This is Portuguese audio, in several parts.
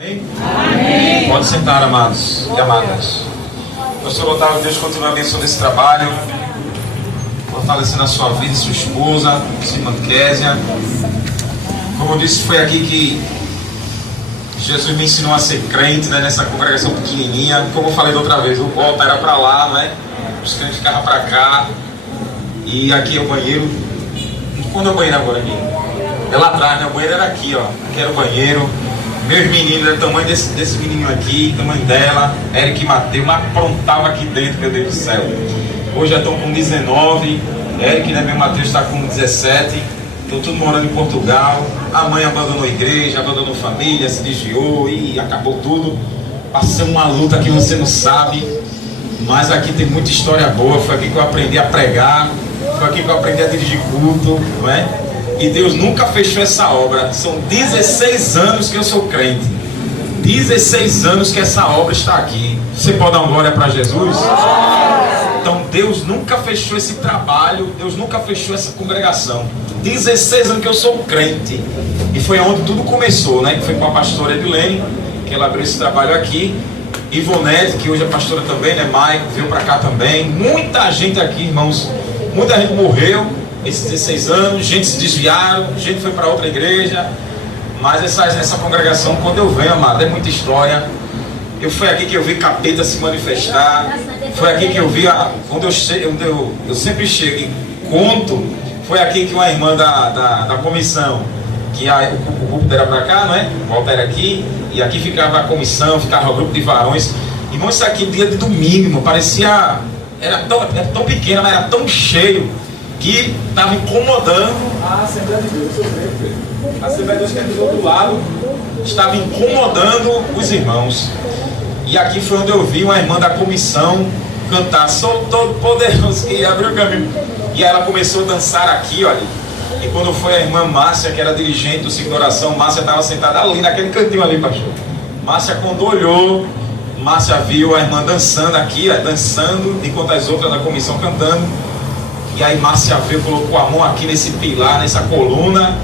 Amém? Amém. Pode sentar, amados e amadas. Pastor Otávio, Deus continua abençoando esse trabalho, fortalecendo a sua vida, sua esposa, irmã Késia. Como eu disse, foi aqui que Jesus me ensinou a ser crente, né, nessa congregação pequenininha. Como eu falei da outra vez, o altar era para lá, né? Os crentes ficavam para cá. E aqui é o banheiro. Quando é o banheiro agora aqui? É lá atrás, né? O banheiro era aqui, ó. Aqui era o banheiro. Meus meninos, era o tamanho desse menininho aqui, tamanho dela, Eric e Mateus, mas aprontava aqui dentro, meu Deus do céu. Hoje já estão com 19, Eric, né, meu Mateus está com 17, estão tudo morando em Portugal. A mãe abandonou a igreja, abandonou a família, se desviou e acabou tudo. Passamos uma luta que você não sabe, mas aqui tem muita história boa. Foi aqui que eu aprendi a pregar, foi aqui que eu aprendi a dirigir culto, não é? E Deus nunca fechou essa obra. São 16 anos que eu sou crente. 16 anos que essa obra está aqui. Você pode dar uma glória para Jesus? Então Deus nunca fechou esse trabalho. Deus nunca fechou essa congregação. 16 anos que eu sou crente. E foi onde tudo começou, né? Foi com a pastora Edilene, que ela abriu esse trabalho aqui. Ivonete, que hoje é pastora também, né? Maico, veio para cá também. Muita gente aqui, irmãos. Muita gente morreu esses 16 anos, gente se desviaram, gente foi para outra igreja, mas essa congregação, quando eu venho, amado, é muita história. Foi aqui que eu vi capeta se manifestar, foi aqui que eu vi, quando eu sempre chego e conto, foi aqui que uma irmã da comissão, que o grupo era para cá, não é? Volta era aqui, e aqui ficava a comissão, ficava o grupo de varões. Irmão, isso aqui dia de domingo, irmão, parecia, era tão pequeno, mas era tão cheio, que estava incomodando a Assembleia de Deus. A Assembleia de Deus que é do outro lado estava incomodando os irmãos. E aqui foi onde eu vi uma irmã da comissão cantar "Sou todo poderoso", que abriu o caminho. E ela começou a dançar aqui, olha. E quando foi a irmã Márcia, que era dirigente do ciclo de oração, Márcia estava sentada ali naquele cantinho ali, pastor. Márcia, quando olhou, Márcia viu a irmã dançando aqui, dançando, enquanto as outras da comissão cantando. E aí Márcia veio, colocou a mão aqui nesse pilar, nessa coluna,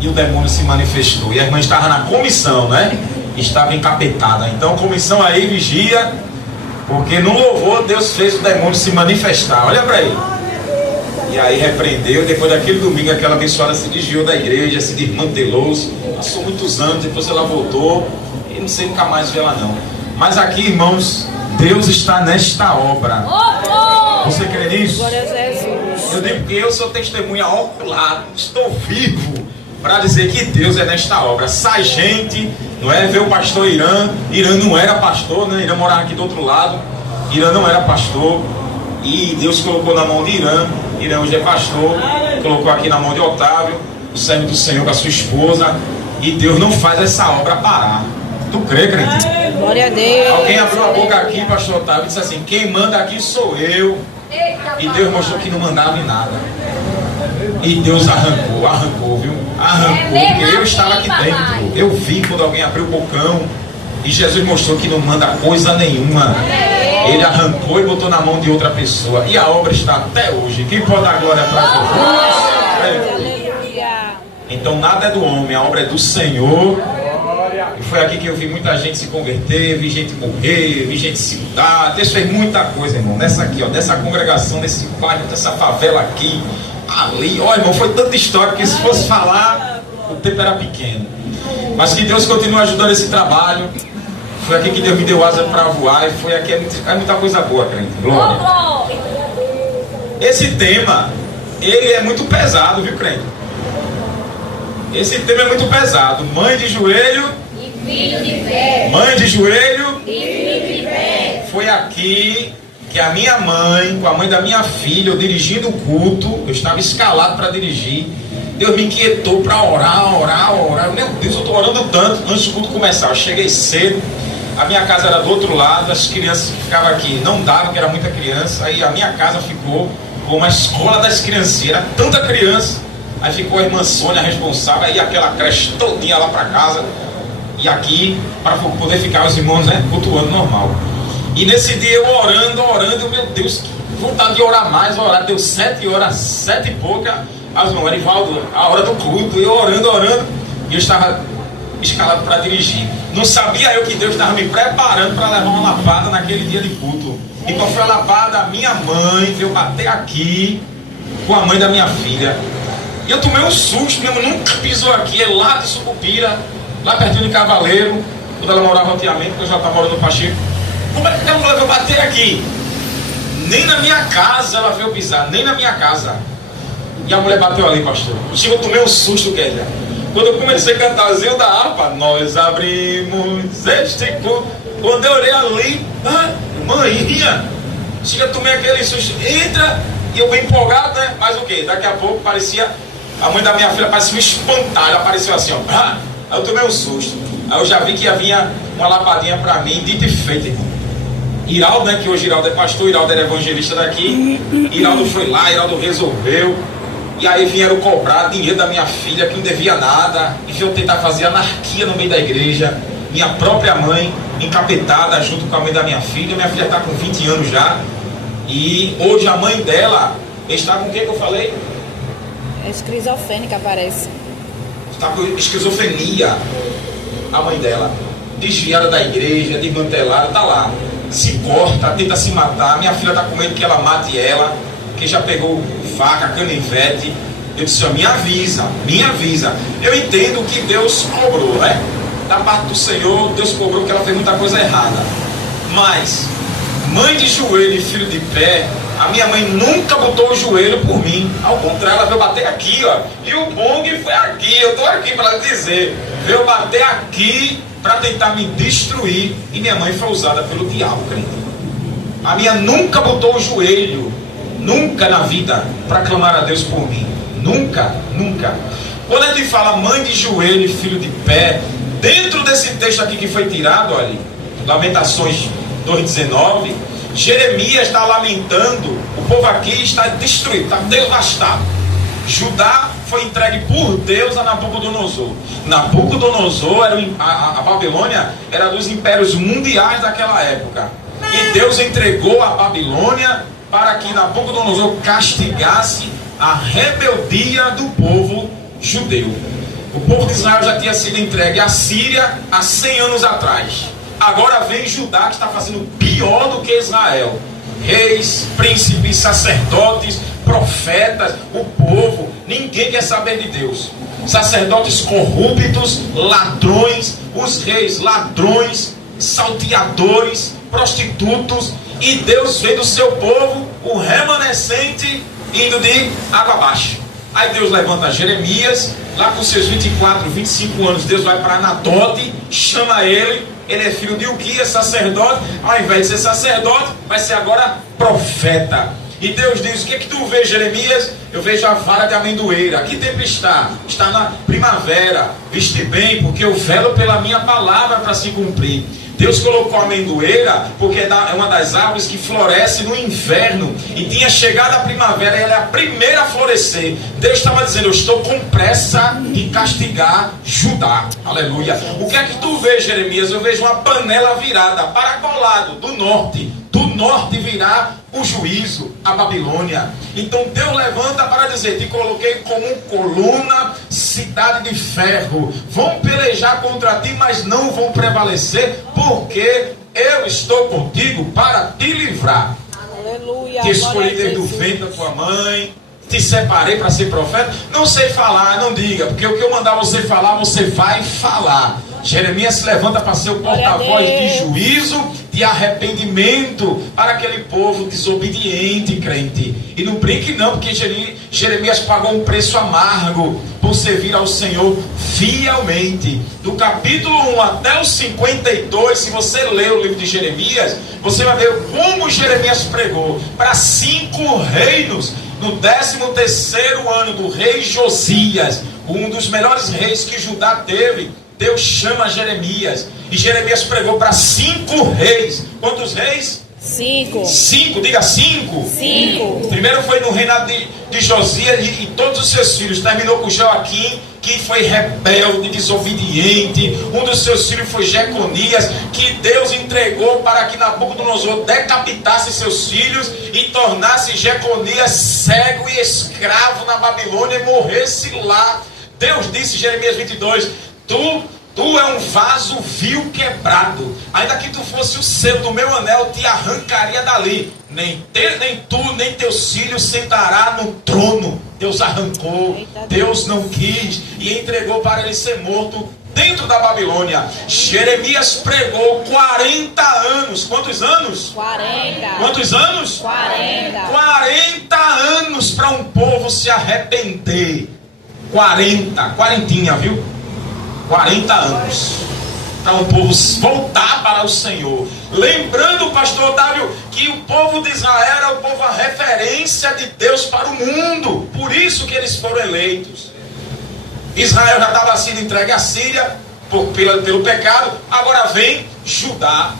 e o demônio se manifestou. E a irmã estava na comissão, né? Estava encapetada. Então, comissão aí, vigia, porque no louvor Deus fez o demônio se manifestar. Olha para ele. E aí repreendeu. Depois daquele domingo, aquela abençoada se desviou da igreja, se desmantelou-se. Passou muitos anos, depois ela voltou. E não sei nunca mais ver ela não. Mas aqui, irmãos, Deus está nesta obra. Você crê nisso? Eu digo que eu sou testemunha ocular, estou vivo para dizer que Deus é nesta obra. Sai gente, não é? Vê o pastor Irã. Irã não era pastor, né? Irã morava aqui do outro lado. Irã não era pastor. E Deus colocou na mão de Irã. Irã hoje é pastor. Colocou aqui na mão de Otávio, o servo do Senhor com a sua esposa. E Deus não faz essa obra parar. Tu crê, crente? Glória a Deus. Alguém abriu a boca aqui, pastor Otávio, e disse assim: quem manda aqui sou eu. E Deus mostrou que não mandava em nada. E Deus arrancou, viu? Arrancou, porque eu estava aqui dentro. Eu vi quando alguém abriu o bocão. E Jesus mostrou que não manda coisa nenhuma. Ele arrancou e botou na mão de outra pessoa. E a obra está até hoje. Quem pode dar glória para Jesus? Então nada é do homem, a obra é do Senhor. E foi aqui que eu vi muita gente se converter, vi gente morrer, vi gente se mudar. Deus fez muita coisa, irmão. Nessa aqui, ó, dessa congregação, nesse bairro, dessa favela aqui, ali. Ó, irmão, foi tanta história que se fosse falar, o tempo era pequeno. Mas que Deus continue ajudando esse trabalho. Foi aqui que Deus me deu asa para voar. E foi aqui, é muita coisa boa, crente. Glória. Esse tema, ele é muito pesado, viu, crente? Esse tema é muito pesado. Mãe de joelho e filho de fé. Mãe de joelho e filho de fé. Foi aqui que a minha mãe, com a mãe da minha filha, eu dirigindo o culto, eu estava escalado para dirigir. Deus me inquietou para orar. Meu Deus, eu estou orando tanto antes do culto começar. Eu cheguei cedo, a minha casa era do outro lado, as crianças que ficavam aqui não davam, porque era muita criança. Aí a minha casa ficou como uma escola das criancinhas, era tanta criança. Aí ficou a irmã Sônia responsável, aí aquela creche todinha lá para casa. E aqui, para poder ficar os irmãos, né, cultuando normal. E nesse dia eu orando, meu Deus, que vontade de orar mais, orar. Deu 7 horas, 7 e pouca. As irmãos, Erivaldo, a hora do culto, eu orando. E eu estava escalado para dirigir. Não sabia eu que Deus estava me preparando para levar uma lapada naquele dia de culto. E qual foi a lapada? A minha mãe veio bater aqui com a mãe da minha filha. E eu tomei um susto, minha mãe nunca pisou aqui, é lá de Sucupira, lá pertinho de Cavaleiro, quando ela morava antigamente, porque eu já estava morando no Pacheco. Como é que ela veio bater aqui? Nem na minha casa ela veio pisar, nem na minha casa. E a mulher bateu ali, pastor. Eu tomei um susto, Kézia. Quando eu comecei a cantar Zinho da harpa, nós abrimos este culto. Quando eu olhei ali, mãinha, chega, tomei aquele susto. Entra, e eu bem empolgado, né? Mas o quê? Daqui a pouco parecia, a mãe da minha filha parecia um espantalho, apareceu assim, ó. Aí eu tomei um susto. Aí eu já vi que havia uma lapadinha pra mim, dito e feito. Iraldo, né, que hoje Iraldo é pastor, Iraldo era evangelista daqui. Iraldo foi lá, Iraldo resolveu. E aí vieram cobrar dinheiro da minha filha, que não devia nada. E vieram tentar fazer anarquia no meio da igreja. Minha própria mãe, encapetada junto com a mãe da minha filha. Minha filha está com 20 anos já. E hoje a mãe dela está com o que eu falei? Esquizofrênica, parece. Está com esquizofrenia. A mãe dela, desviada da igreja, desmantelada, está lá. Se corta, tenta se matar. Minha filha está com medo que ela mate ela, que já pegou faca, canivete. Eu disse, me avisa, me avisa. Eu entendo que Deus cobrou, né? Da parte do Senhor, Deus cobrou que ela fez muita coisa errada. Mas, mãe de joelho e filho de pé, a minha mãe nunca botou o joelho por mim. Ao contrário, ela veio bater aqui, ó. E o bong foi aqui, eu estou aqui para dizer. Veio bater aqui para tentar me destruir. E minha mãe foi usada pelo diabo, crente. A minha nunca botou o joelho, nunca na vida, para clamar a Deus por mim. Nunca, nunca. Quando a gente fala mãe de joelho e filho de pé, dentro desse texto aqui que foi tirado, olha, Lamentações 2,19, Jeremias está lamentando, o povo aqui está destruído, está devastado. Judá foi entregue por Deus a Nabucodonosor. Nabucodonosor, a Babilônia, era dos impérios mundiais daquela época. E Deus entregou a Babilônia para que Nabucodonosor castigasse a rebeldia do povo judeu. O povo de Israel já tinha sido entregue à Síria há 100 anos atrás. Agora vem Judá, que está fazendo pior do que Israel. Reis, príncipes, sacerdotes, profetas, o povo, ninguém quer saber de Deus. Sacerdotes corruptos, ladrões, os reis ladrões, salteadores, prostitutos, e Deus vê do seu povo o remanescente indo de água abaixo. Aí Deus levanta Jeremias, lá com seus 24, 25 anos, Deus vai para Anatote, chama ele é filho de Uquias, sacerdote. Ao invés de ser sacerdote, vai ser agora profeta. E Deus diz, o que é que tu vês, Jeremias? Eu vejo a vara de amendoeira. Que tempo está? Está na primavera. Viste bem, porque eu velo pela minha palavra para se cumprir. Deus colocou a amendoeira porque é uma das árvores que floresce no inverno. E tinha chegado a primavera e ela é a primeira a florescer. Deus estava dizendo, eu estou com pressa de castigar Judá. Aleluia. O que é que tu vês, Jeremias? Eu vejo uma panela virada para qual lado? Do norte. Do norte virá o juízo, a Babilônia. Então Deus levanta para dizer, te coloquei como coluna, cidade de ferro. Vão pelejar contra ti, mas não vão prevalecer, porque eu estou contigo para te livrar. Aleluia. Te escolhi desde o ventre da tua mãe, te separei para ser profeta. Não sei falar, não diga, porque o que eu mandar você falar, você vai falar. Jeremias se levanta para ser o porta-voz de juízo, de arrependimento para aquele povo desobediente, crente. E não brinque não, porque Jeremias pagou um preço amargo por servir ao Senhor fielmente. Do capítulo 1 até o 52, se você ler o livro de Jeremias, você vai ver como Jeremias pregou para 5 reinos. No 13º ano do rei Josias, um dos melhores reis que Judá teve, Deus chama Jeremias. E Jeremias pregou para 5 reis. Quantos reis? 5. 5, diga 5. 5. Primeiro foi no reinado de Josias e todos os seus filhos. Terminou com Joaquim, que foi rebelde, desobediente. Um dos seus filhos foi Jeconias, que Deus entregou para que Nabucodonosor decapitasse seus filhos e tornasse Jeconias cego e escravo na Babilônia e morresse lá. Deus disse, Jeremias 22, tu Tu é um vaso vil quebrado. Ainda que tu fosse o selo do meu anel, te arrancaria dali. Nem tu, nem teus filhos sentará no trono. Deus arrancou, Deus não quis e entregou para ele ser morto dentro da Babilônia. Jeremias pregou 40 anos. Quantos anos? 40. Quantos anos? 40. 40 anos para um povo se arrepender. 40, viu? 40 anos para um povo voltar para o Senhor. Lembrando, pastor Otávio, que o povo de Israel era o povo a referência de Deus para o mundo. Por isso que eles foram eleitos. Israel já estava sendo entregue à Síria pelo pecado. Agora vem Judá.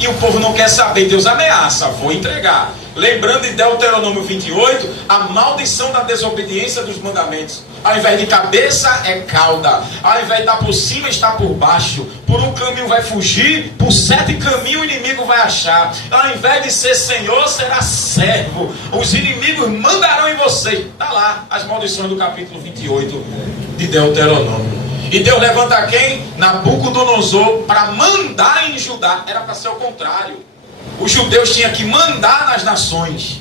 E o povo não quer saber. Deus ameaça, vou entregar. Lembrando em Deuteronômio 28, a maldição da desobediência dos mandamentos. Ao invés de cabeça é cauda. Ao invés de estar por cima, está por baixo. Por um caminho vai fugir, por 7 caminhos o inimigo vai achar. Ao invés de ser senhor, será servo. Os inimigos mandarão em vocês. Está lá as maldições do capítulo 28 de Deuteronômio. E Deus levanta quem? Nabucodonosor, para mandar em Judá. Era para ser o contrário. Os judeus tinham que mandar nas nações.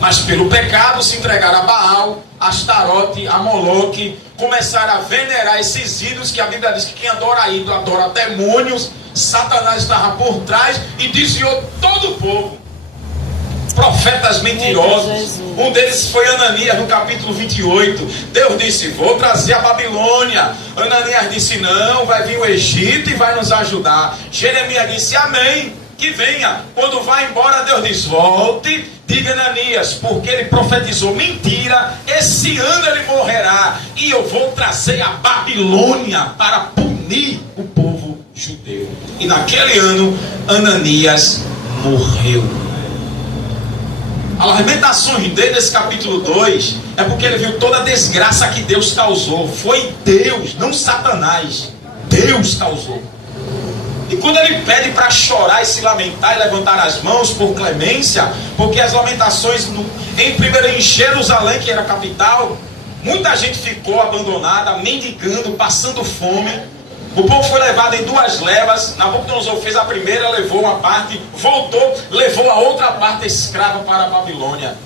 Mas pelo pecado se entregaram a Baal, a Astarote, a Moloque. Começaram a venerar esses ídolos que a Bíblia diz que quem adora ídolo adora demônios. Satanás estava por trás e desviou todo o povo. Profetas mentirosos. Um deles foi Ananias no capítulo 28. Deus disse, vou trazer a Babilônia. Ananias disse, não, vai vir o Egito e vai nos ajudar. Jeremias disse, amém, que venha. Quando vai embora, Deus diz, volte. Diga Ananias, porque ele profetizou mentira. Esse ano ele morrerá. E eu vou trazer a Babilônia para punir o povo judeu. E naquele ano, Ananias morreu. As lamentações dele nesse capítulo 2 é porque ele viu toda a desgraça que Deus causou. Foi Deus, não Satanás. Deus causou. E quando ele pede para chorar e se lamentar e levantar as mãos por clemência, porque as lamentações primeiro em Jerusalém, que era a capital, muita gente ficou abandonada, mendigando, passando fome. O povo foi levado em 2 levas. Nabucodonosor fez a primeira, levou uma parte, voltou, levou a outra parte escrava para a Babilônia.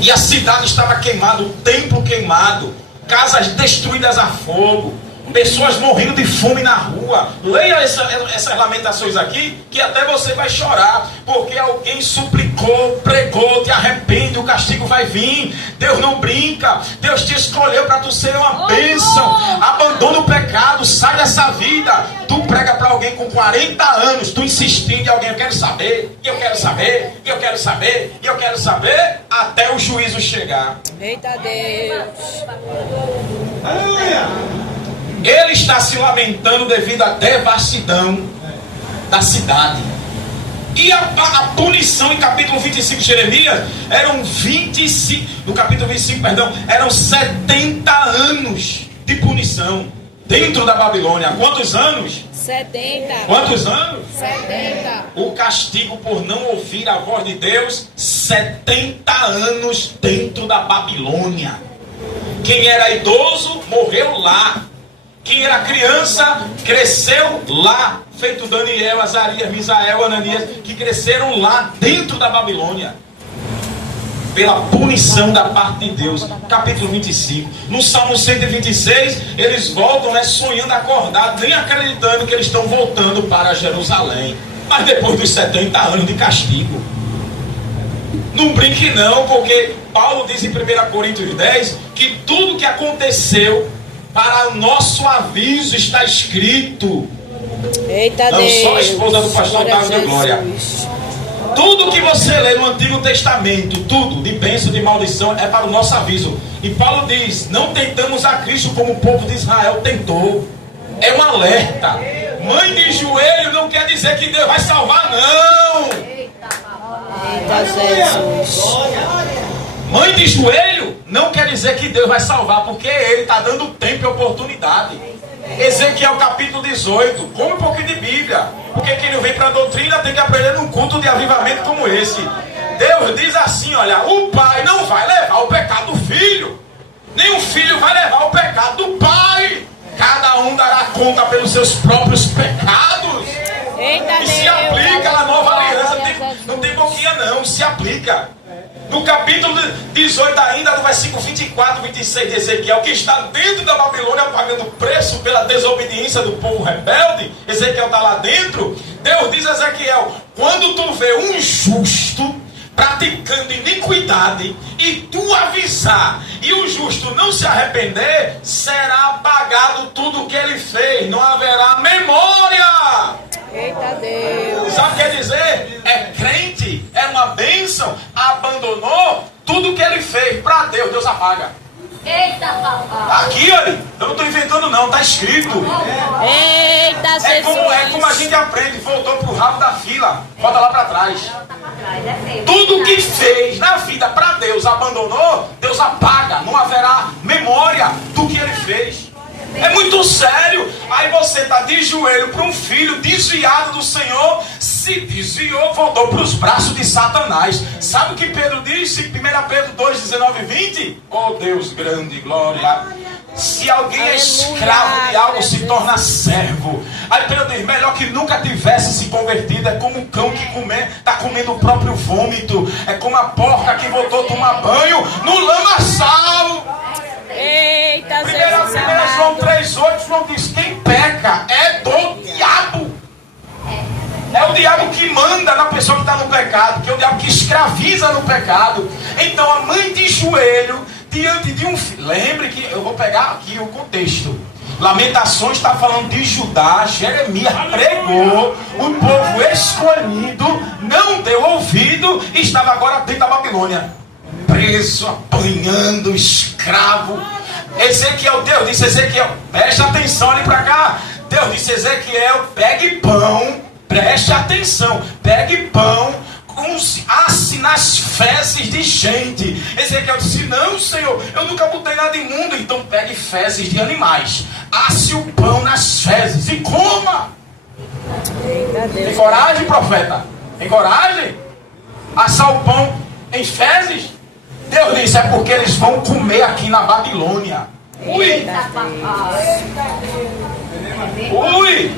E a cidade estava queimada, o templo queimado, casas destruídas a fogo, pessoas morrendo de fome na rua. Leia essas lamentações aqui, que até você vai chorar, porque alguém suplicou, pregou, te arrepende, o castigo vai vir. Deus não brinca. Deus te escolheu para tu ser uma bênção. Abandona o pecado, sai dessa vida. Tu prega para alguém com 40 anos, tu insistindo em alguém, eu quero saber, eu quero saber, eu quero saber, eu quero saber, até o juízo chegar. Eita Deus. Aleluia. Ele está se lamentando devido à devassidão da cidade. E a punição em capítulo 25 de Jeremias eram 25, no capítulo 25, perdão, eram 70 anos de punição dentro da Babilônia. Quantos anos? 70. Quantos anos? 70. O castigo por não ouvir a voz de Deus, 70 anos dentro da Babilônia. Quem era idoso morreu lá. Quem era criança cresceu lá, feito Daniel, Azarias, Misael, Ananias, que cresceram lá dentro da Babilônia, pela punição da parte de Deus. Capítulo 25. No Salmo 126, eles voltam, sonhando acordado, nem acreditando que eles estão voltando para Jerusalém. Mas depois dos 70 anos de castigo. Não brinque não, porque Paulo diz em 1 Coríntios 10 que tudo que aconteceu para o nosso aviso está escrito. Eita não Deus. Só a esposa do pastor Otávio de Glória. Tudo que você lê no Antigo Testamento, tudo, de bênção, de maldição, é para o nosso aviso. E Paulo diz, não tentamos a Cristo como o povo de Israel tentou. É um alerta. Mãe de joelho não quer dizer que Deus vai salvar, não. Eita Jesus. Mãe de joelho não quer dizer que Deus vai salvar, porque Ele está dando tempo e oportunidade. Ezequiel capítulo 18. Come um pouquinho de Bíblia, porque quem não vem para a doutrina tem que aprender num culto de avivamento como esse. Deus diz assim, olha, o pai não vai levar o pecado do filho, nem o filho vai levar o pecado do pai. Cada um dará conta pelos seus próprios pecados. Eita, E se Deus. aplica na nova aliança. Glória a Jesus. Não tem boquinha não, se aplica. No capítulo 18 ainda, no versículo 24, 26 de Ezequiel, que está dentro da Babilônia pagando preço pela desobediência do povo rebelde, Ezequiel está lá dentro. Deus diz a Ezequiel: quando tu vê um justo praticando iniquidade e tu avisar e o justo não se arrepender, será apagado tudo o que ele fez, não haverá memória. Eita, Deus. Sabe o que quer dizer? É crente, é uma bênção, abandonou tudo que ele fez para Deus, Deus apaga. Eita, papai. Aqui, olha, eu não estou inventando não, está escrito. Eita, É como a Jesus. gente aprende, voltou para o rabo da fila, volta lá para trás. Tá pra trás, é feio. Tudo que fez na vida para Deus, abandonou, Deus apaga, não haverá memória do que ele fez. É muito sério. Aí você está de joelho para um filho desviado do Senhor, se desviou, voltou para os braços de Satanás. Sabe o que Pedro disse? 1 Pedro 2, 19 e 20? Oh Deus grande, glória. Se alguém é escravo de algo, se torna servo. Aí Pedro diz: melhor que nunca tivesse se convertido. É como um cão que está comendo o próprio vômito. É como a porca que voltou a tomar banho no lamaçal. Eita, 1 Jesus João amado. 3,8, João diz: quem peca é do diabo. É o diabo que manda na pessoa que está no pecado, que é o diabo que escraviza no pecado. Então a mãe de joelho diante de um filho. Lembre que eu vou pegar aqui o contexto. Lamentações está falando de Judá. Jeremias pregou, o povo escolhido não deu ouvido e estava agora dentro da Babilônia, preso, apanhando, escravo. Ezequiel, Deus disse: Ezequiel, preste atenção ali para cá. Deus disse: Ezequiel, pegue pão, preste atenção, pegue pão, asse nas fezes de gente. Ezequiel disse: não, Senhor, eu nunca botei nada imundo. Então pegue fezes de animais, asse o pão nas fezes e coma. Eita, Tem Deus. coragem, profeta? Tem coragem? Assar o pão em fezes? Deus disse: é porque eles vão comer aqui na Babilônia. Ui! Eita, papai. Ui!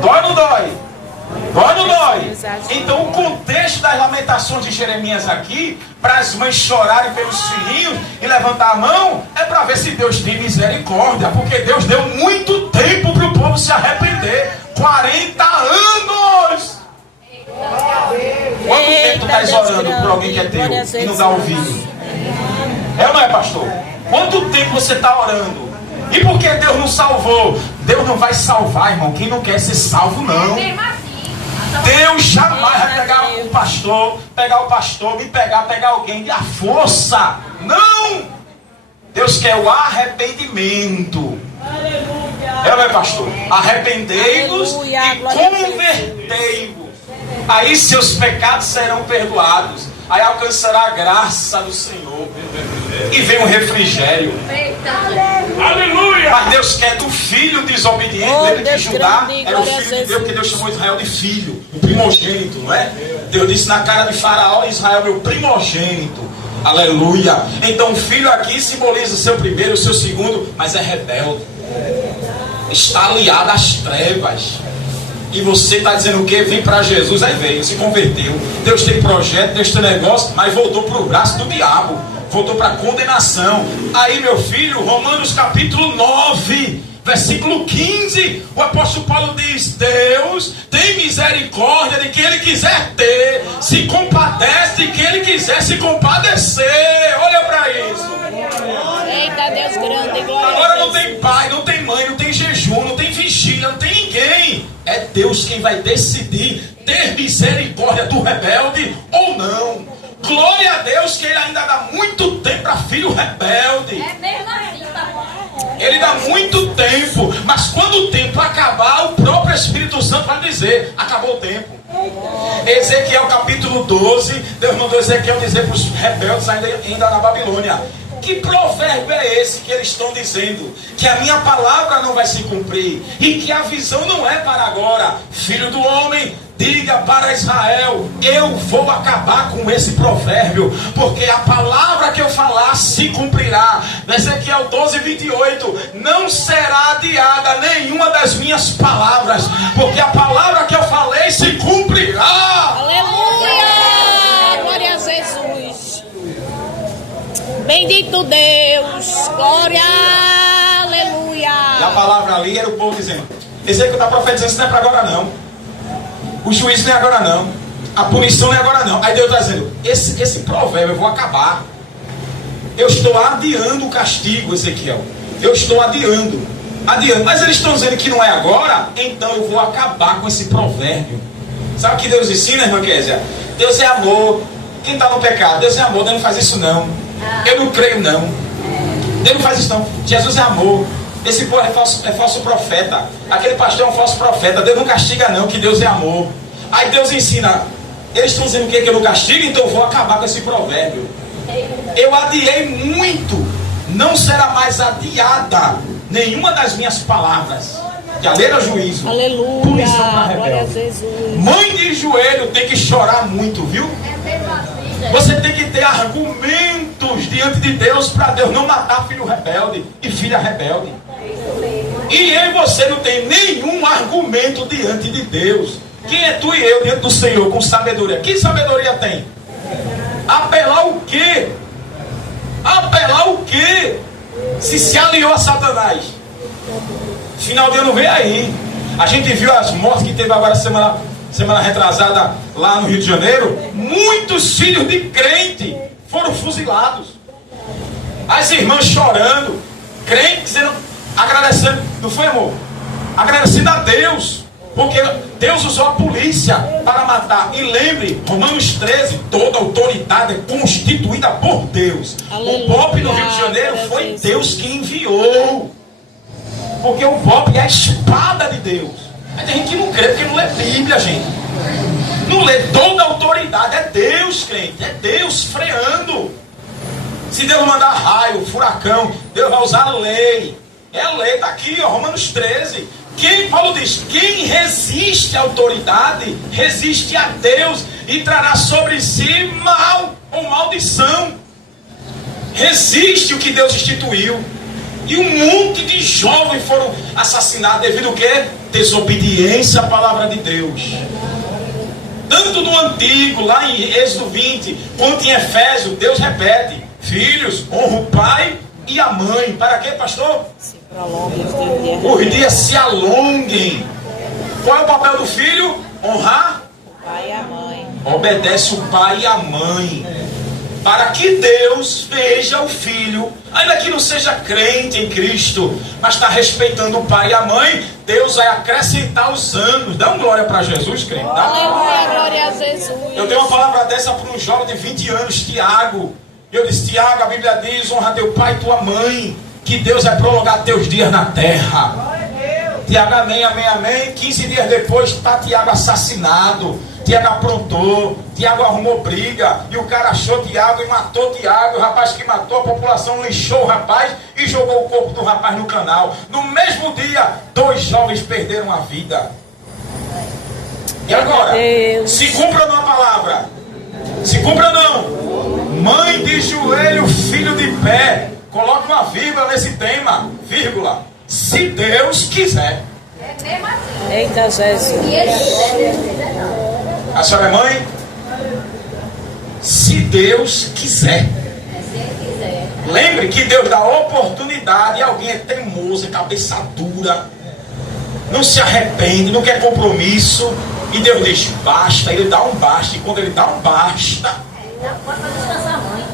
Dói ou não dói? Dói ou não dói? Então o contexto das lamentações de Jeremias aqui, para as mães chorarem pelos filhinhos e levantar a mão, é para ver se Deus tem misericórdia, porque Deus deu muito tempo para o povo se arrepender. 40 anos! Quanto tempo tu estás orando por alguém que é teu e não dá ouvido? É ou não é, pastor? Quanto tempo você está orando? E por que Deus não salvou? Deus não vai salvar, irmão, quem não quer ser salvo, não. Mesmo assim. Deus jamais vai pegar o pastor, me pegar alguém à força. Não! Deus quer o arrependimento. É ou não é, pastor? Arrependei-vos Aleluia, e glória a Deus. convertei-vos. Aí seus pecados serão perdoados. Aí alcançará a graça do Senhor. E vem um refrigério. Eita. Aleluia! Mas Deus quer do filho desobediente. Oh, Lembra que Deus Judá grande, era o glória a filho de Deus. Deus, porque Deus chamou Israel de filho, o primogênito, não é? Deus disse na cara de Faraó: Israel, meu primogênito. Aleluia! Então o filho aqui simboliza o seu primeiro, o seu segundo, mas é rebelde. Está aliado às trevas. E você está dizendo o quê? Vem para Jesus. Aí veio, se converteu. Deus tem projeto, Deus tem negócio, mas voltou para o braço do diabo. Voltou para a condenação. Aí, meu filho, Romanos capítulo 9, versículo 15, o apóstolo Paulo diz: Deus tem misericórdia de quem Ele quiser ter, se compadece de quem Ele quiser se compadecer. Olha para isso. Eita, Deus grande, glória Agora a não Deus. tem pai, não tem mãe, não tem jejum, não tem vigília, não tem ninguém. É Deus quem vai decidir ter misericórdia do rebelde ou não. Glória a Deus que Ele ainda dá muito tempo para filho rebelde. É mesmo assim, papai. Ele dá muito tempo, mas quando o tempo acabar, o próprio Espírito Santo vai dizer: acabou o tempo. Ezequiel capítulo 12, Deus mandou Ezequiel dizer para os rebeldes ainda na Babilônia: que provérbio é esse que eles estão dizendo? Que a minha palavra não vai se cumprir e que a visão não é para agora. Filho do homem, Diga para Israel: eu vou acabar com esse provérbio, porque a palavra que eu falar se cumprirá. Ezequiel 12:28, não será adiada nenhuma das minhas palavras, porque a palavra que eu falei se cumprirá. Aleluia! Glória a Jesus. Bendito Deus. Glória. Aleluia. E a palavra ali era o povo dizendo: Ezequiel está profetizando, isso não é para agora não. O juízo não é agora não. A punição não é agora não. Aí Deus está dizendo: esse provérbio eu vou acabar. Eu estou adiando o castigo, Ezequiel. Eu estou adiando. Mas eles estão dizendo que não é agora, então eu vou acabar com esse provérbio. Sabe o que Deus ensina, irmã Kézia? Deus é amor. Quem está no pecado? Deus é amor. Deus não faz isso não. Eu não creio não. Deus não faz isso não. Jesus é amor. Esse povo é falso profeta. Aquele pastor é um falso profeta. Deus não castiga não, que Deus é amor. Aí Deus ensina. Eles estão dizendo o que? Que eu não castigo, então eu vou acabar com esse provérbio. Eu adiei muito. Não será mais adiada nenhuma das minhas palavras. Que ali era juízo. Aleluia. Punição para Glória a rebelde. Jesus. Mãe de joelho tem que chorar muito, viu? Você tem que ter argumentos diante de Deus para Deus não matar filho rebelde e filha rebelde. E eu e você não tem nenhum argumento diante de Deus. Quem é tu e eu diante do Senhor com sabedoria? Que sabedoria tem? Apelar o quê? Apelar o quê? Se aliou a Satanás. Final de ano vem aí. A gente viu as mortes que teve agora semana retrasada lá no Rio de Janeiro. Muitos filhos de crente foram fuzilados. As irmãs chorando, crentes dizendo, agradecendo, não foi, amor? Agradecendo a Deus, porque Deus usou a polícia para matar. E lembre, Romanos 13, toda autoridade é constituída por Deus. Aleluia. O BOPE no Rio de Janeiro foi Deus que enviou, porque o BOPE é a espada de Deus. Mas tem gente que não crê, porque não lê Bíblia, gente. Não lê. Toda autoridade é Deus, crente, é Deus freando. Se Deus mandar raio, furacão, Deus vai usar a lei. É a lei, está aqui, ó, Romanos 13. Paulo diz, quem resiste à autoridade, resiste a Deus e trará sobre si mal ou maldição. Resiste o que Deus instituiu. E um monte de jovens foram assassinados devido ao quê? Desobediência à palavra de Deus. Tanto no Antigo, lá em Êxodo 20, quanto em Efésios, Deus repete: filhos, honra o pai e a mãe. Para quê, pastor? Os dias se alonguem. Qual é o papel do filho? Honrar O pai e a mãe. Obedece o pai e a mãe, para que Deus veja o filho, ainda que não seja crente em Cristo, mas está respeitando o pai e a mãe. Deus vai acrescentar os anos. Dá uma glória para Jesus, crente. Dá? Aleluia, glória a Jesus. Eu dei uma palavra dessa para um jovem de 20 anos, Tiago. Eu disse: Tiago, a Bíblia diz: honra teu pai e tua mãe, que Deus vai prolongar teus dias na terra. Tiago, amém, amém, amém. 15 dias depois está Tiago assassinado. Tiago aprontou, Tiago arrumou briga, e o cara achou Tiago e matou Tiago. O rapaz que matou, a população lixou o rapaz e jogou o corpo do rapaz no canal. No mesmo dia, 2 jovens perderam a vida. E agora? Se cumpra ou não a palavra? Se cumpra ou não? Mãe de joelho, filho de pé. Coloque uma vírgula nesse tema. Vírgula. Se Deus quiser. É mesmo assim. Eita Jesus. E ele quiser, não. A senhora é mãe? Se Deus quiser. Se ele quiser. Lembre que Deus dá oportunidade e alguém é teimoso, é cabeça dura, não se arrepende, não quer compromisso, e Deus diz basta, ele dá um basta, e quando ele dá um basta, Dá pode descansar a mãe.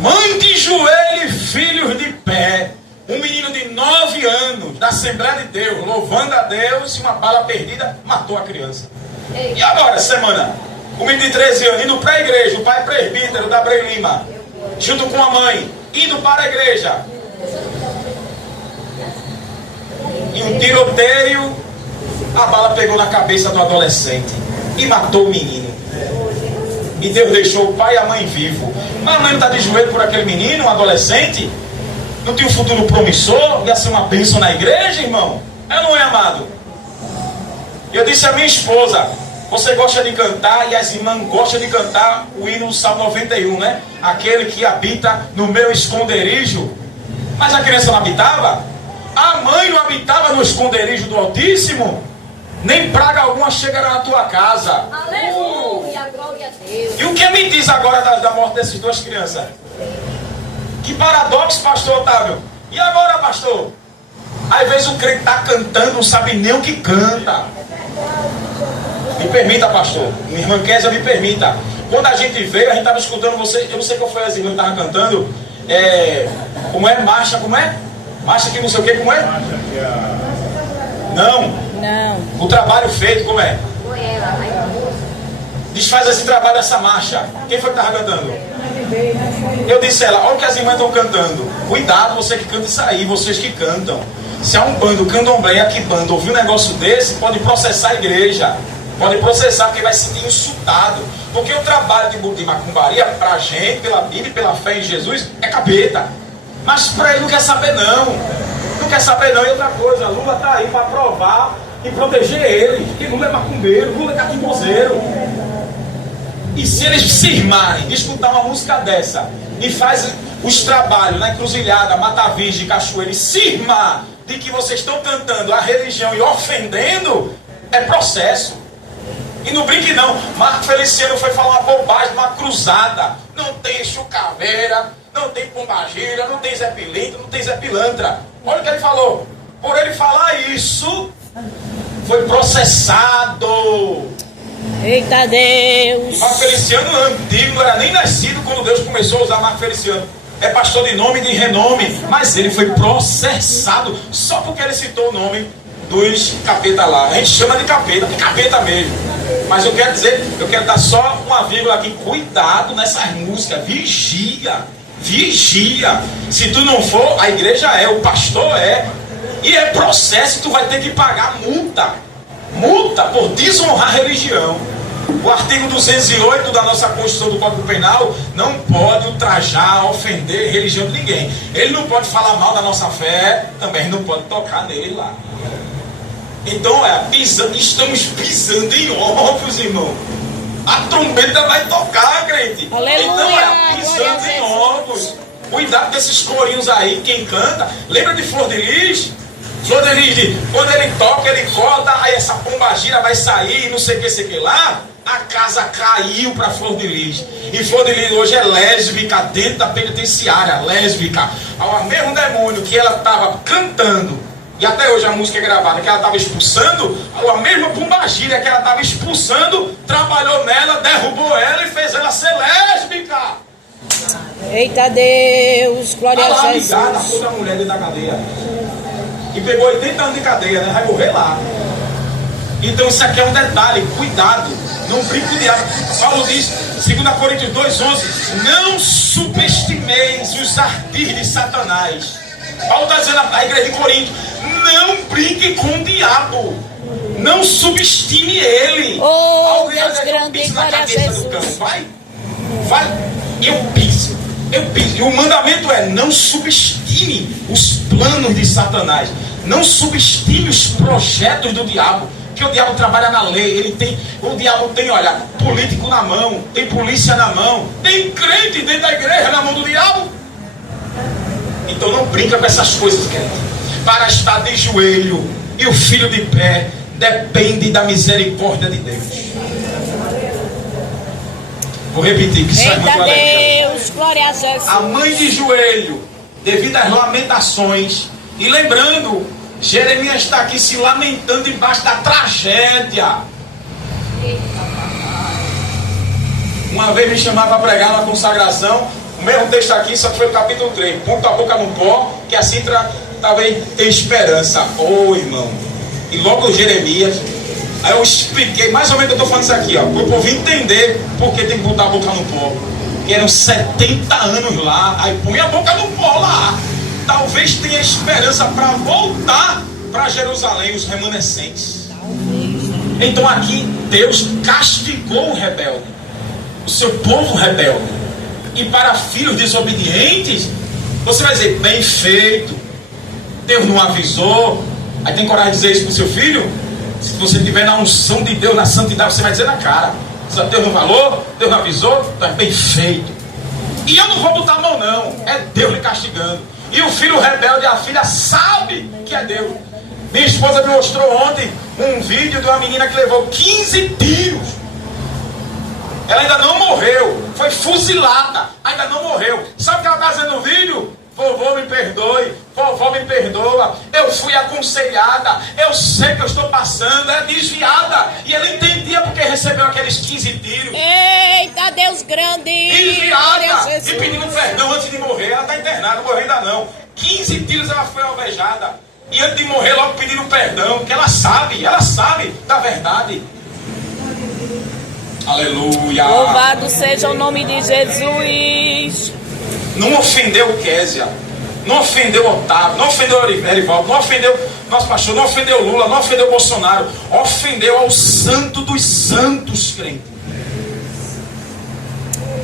mãe de joelho e filhos de pé, um menino de 9 anos, da Assembleia de Deus, louvando a Deus, e uma bala perdida matou a criança. E agora, semana, o menino de 13 anos, indo para a igreja, o pai presbítero da Abreu Lima, junto com a mãe, indo para a igreja. Em um tiroteio, a bala pegou na cabeça do adolescente e matou o menino. E Deus deixou o pai e a mãe vivos. Mas a mãe não está de joelho por aquele menino, um adolescente? Não tinha um futuro promissor? Ia ser uma bênção na igreja, irmão? É ou não é, amado? Eu disse à minha esposa: Você gosta de cantar, e as irmãs gostam de cantar o hino do Salmo 91, né? Aquele que habita no meu esconderijo. Mas a criança não habitava? A mãe não habitava no esconderijo do Altíssimo? Nem praga alguma chegará na tua casa. Aleluia, glória a Deus. E o que me diz agora da morte dessas duas crianças? Que paradoxo, pastor Otávio. E agora, pastor? Às vezes o crente está cantando, não sabe nem o que canta. Me permita, pastor. Minha irmã Kézia, me permita. Quando a gente veio, a gente estava escutando você. Eu não sei qual foi as irmãs que estavam cantando. Como é? Marcha, como é? Marcha que não sei o que, como é? Não. Não. O trabalho feito, como é? Foi ela, Desfaz esse trabalho, essa marcha. Quem foi que estava cantando? Eu disse a ela, olha o que as irmãs estão cantando. Cuidado, você que canta isso aí, vocês que cantam. Se há um bando, candomblé, aqui bando, ouvir um negócio desse, pode processar a igreja. Pode processar, porque vai se sentir insultado. Porque o trabalho de macumbaria, pra gente, pela Bíblia e pela fé em Jesus, é capeta. Mas pra ele não quer saber não. Não quer saber não. E outra coisa, Lula tá aí para provar e proteger ele. Porque Lula é macumbeiro, Lula é catimbozeiro. E se eles se irmarem de escutar uma música dessa e faz os trabalhos na encruzilhada, Mata Virgem, Cachoeira, e se irmar de que vocês estão cantando a religião e ofendendo, é processo. E não brinque não. Marco Feliciano foi falar uma bobagem, uma cruzada. Não tem chucaveira, não tem pombagira, não tem Zé Pilintra, não tem Zé Pilantra. Olha o que ele falou. Por ele falar isso, foi processado. Eita Deus. Marco Feliciano antigo, não era nem nascido quando Deus começou a usar Marco Feliciano. É pastor de nome e de renome. Mas ele foi processado só porque ele citou o nome dos capeta lá. A gente chama de capeta mesmo. Mas eu quero dizer, eu quero dar só uma vírgula aqui. Cuidado nessas músicas. Vigia. Se tu não for, a igreja é, o pastor é. E é processo, tu vai ter que pagar multa por desonrar a religião. O artigo 208 da nossa Constituição do Código Penal não pode ultrajar, ofender a religião de ninguém. Ele não pode falar mal da nossa fé, também não pode tocar nele lá. Então, estamos pisando em ovos, irmão. A trombeta vai tocar, crente. Aleluia, então, pisando em ovos. Cuidado desses corinhos aí, quem canta. Lembra de Flor de Lis? Flor de Lis, quando ele toca, ele corta, aí essa pombagira vai sair, não sei o que lá. A casa caiu para Flor de Lis. E Flor de Lis hoje é lésbica dentro da penitenciária, lésbica. O mesmo demônio que ela estava cantando, e até hoje a música é gravada, que ela estava expulsando, a mesma pombagira que ela estava expulsando, trabalhou nela, derrubou ela e fez ela ser lésbica. Eita Deus. Glória Tá lá a Jesus. ligada, toda a mulher dentro da cadeia. E pegou 80 anos de cadeia, né? Vai morrer lá. Então isso aqui é um detalhe, cuidado, não brinque com o diabo. Paulo diz, 2 Coríntios 2,11, não subestimeis os ardis de Satanás. Paulo está dizendo à igreja de Corinto, não brinque com o diabo, não subestime ele. Oh, Alguém Deus eu grande, piso na glória a cabeça do Jesus. cão. Vai, eu piso. E o mandamento é, não subestime os planos de Satanás, não subestime os projetos do diabo. Que o diabo trabalha na lei, o diabo tem, olha, político na mão, tem polícia na mão, tem crente dentro da igreja na mão do diabo. Então não brinca com essas coisas, querido. Para estar de joelho e o filho de pé, depende da misericórdia de Deus. Vou repetir, que isso é muito Eita alegre. Deus. Glória a Jesus. A mãe de joelho, devido às lamentações, e lembrando, Jeremias está aqui se lamentando debaixo da tragédia. Uma vez me chamaram para pregar na consagração, o mesmo texto aqui, só que foi o capítulo 3, ponto a boca no pó, que assim talvez tenha esperança. Irmão. E logo Jeremias, aí eu expliquei, mais ou menos eu estou falando isso aqui, para o povo entender por que tem que botar a boca no pó. Que eram 70 anos lá, aí põe a boca no pó lá. Talvez tenha esperança para voltar para Jerusalém, os remanescentes. Então aqui Deus castigou o rebelde, o seu povo rebelde. E para filhos desobedientes, você vai dizer, bem feito, Deus não avisou. Aí tem coragem de dizer isso para o seu filho? Se você estiver na unção de Deus, na santidade, você vai dizer na cara. Se Deus não falou, Deus não avisou, está bem feito. E eu não vou botar a mão não, é Deus lhe castigando. E o filho rebelde, a filha sabe que é Deus. Minha esposa me mostrou ontem um vídeo de uma menina que levou 15 tiros. Ela ainda não morreu, foi fuzilada, ainda não morreu. Sabe o que ela está dizendo no vídeo? Vovô me perdoe, vovó me perdoa, eu fui aconselhada, eu sei que eu estou passando, é desviada. E ela entendia porque recebeu aqueles 15 tiros. Eita, Deus grande! Glória a Desviada! Jesus. E pedindo perdão antes de morrer. Ela está internada, não morreu ainda não. 15 tiros ela foi alvejada. E antes de morrer logo pedindo perdão, porque ela sabe da verdade. Aleluia! Louvado seja o nome de Jesus. Não ofendeu Késia, não ofendeu Otávio, não ofendeu Erivaldo, não ofendeu nosso pastor, não ofendeu Lula, não ofendeu Bolsonaro, ofendeu ao santo dos santos, crente.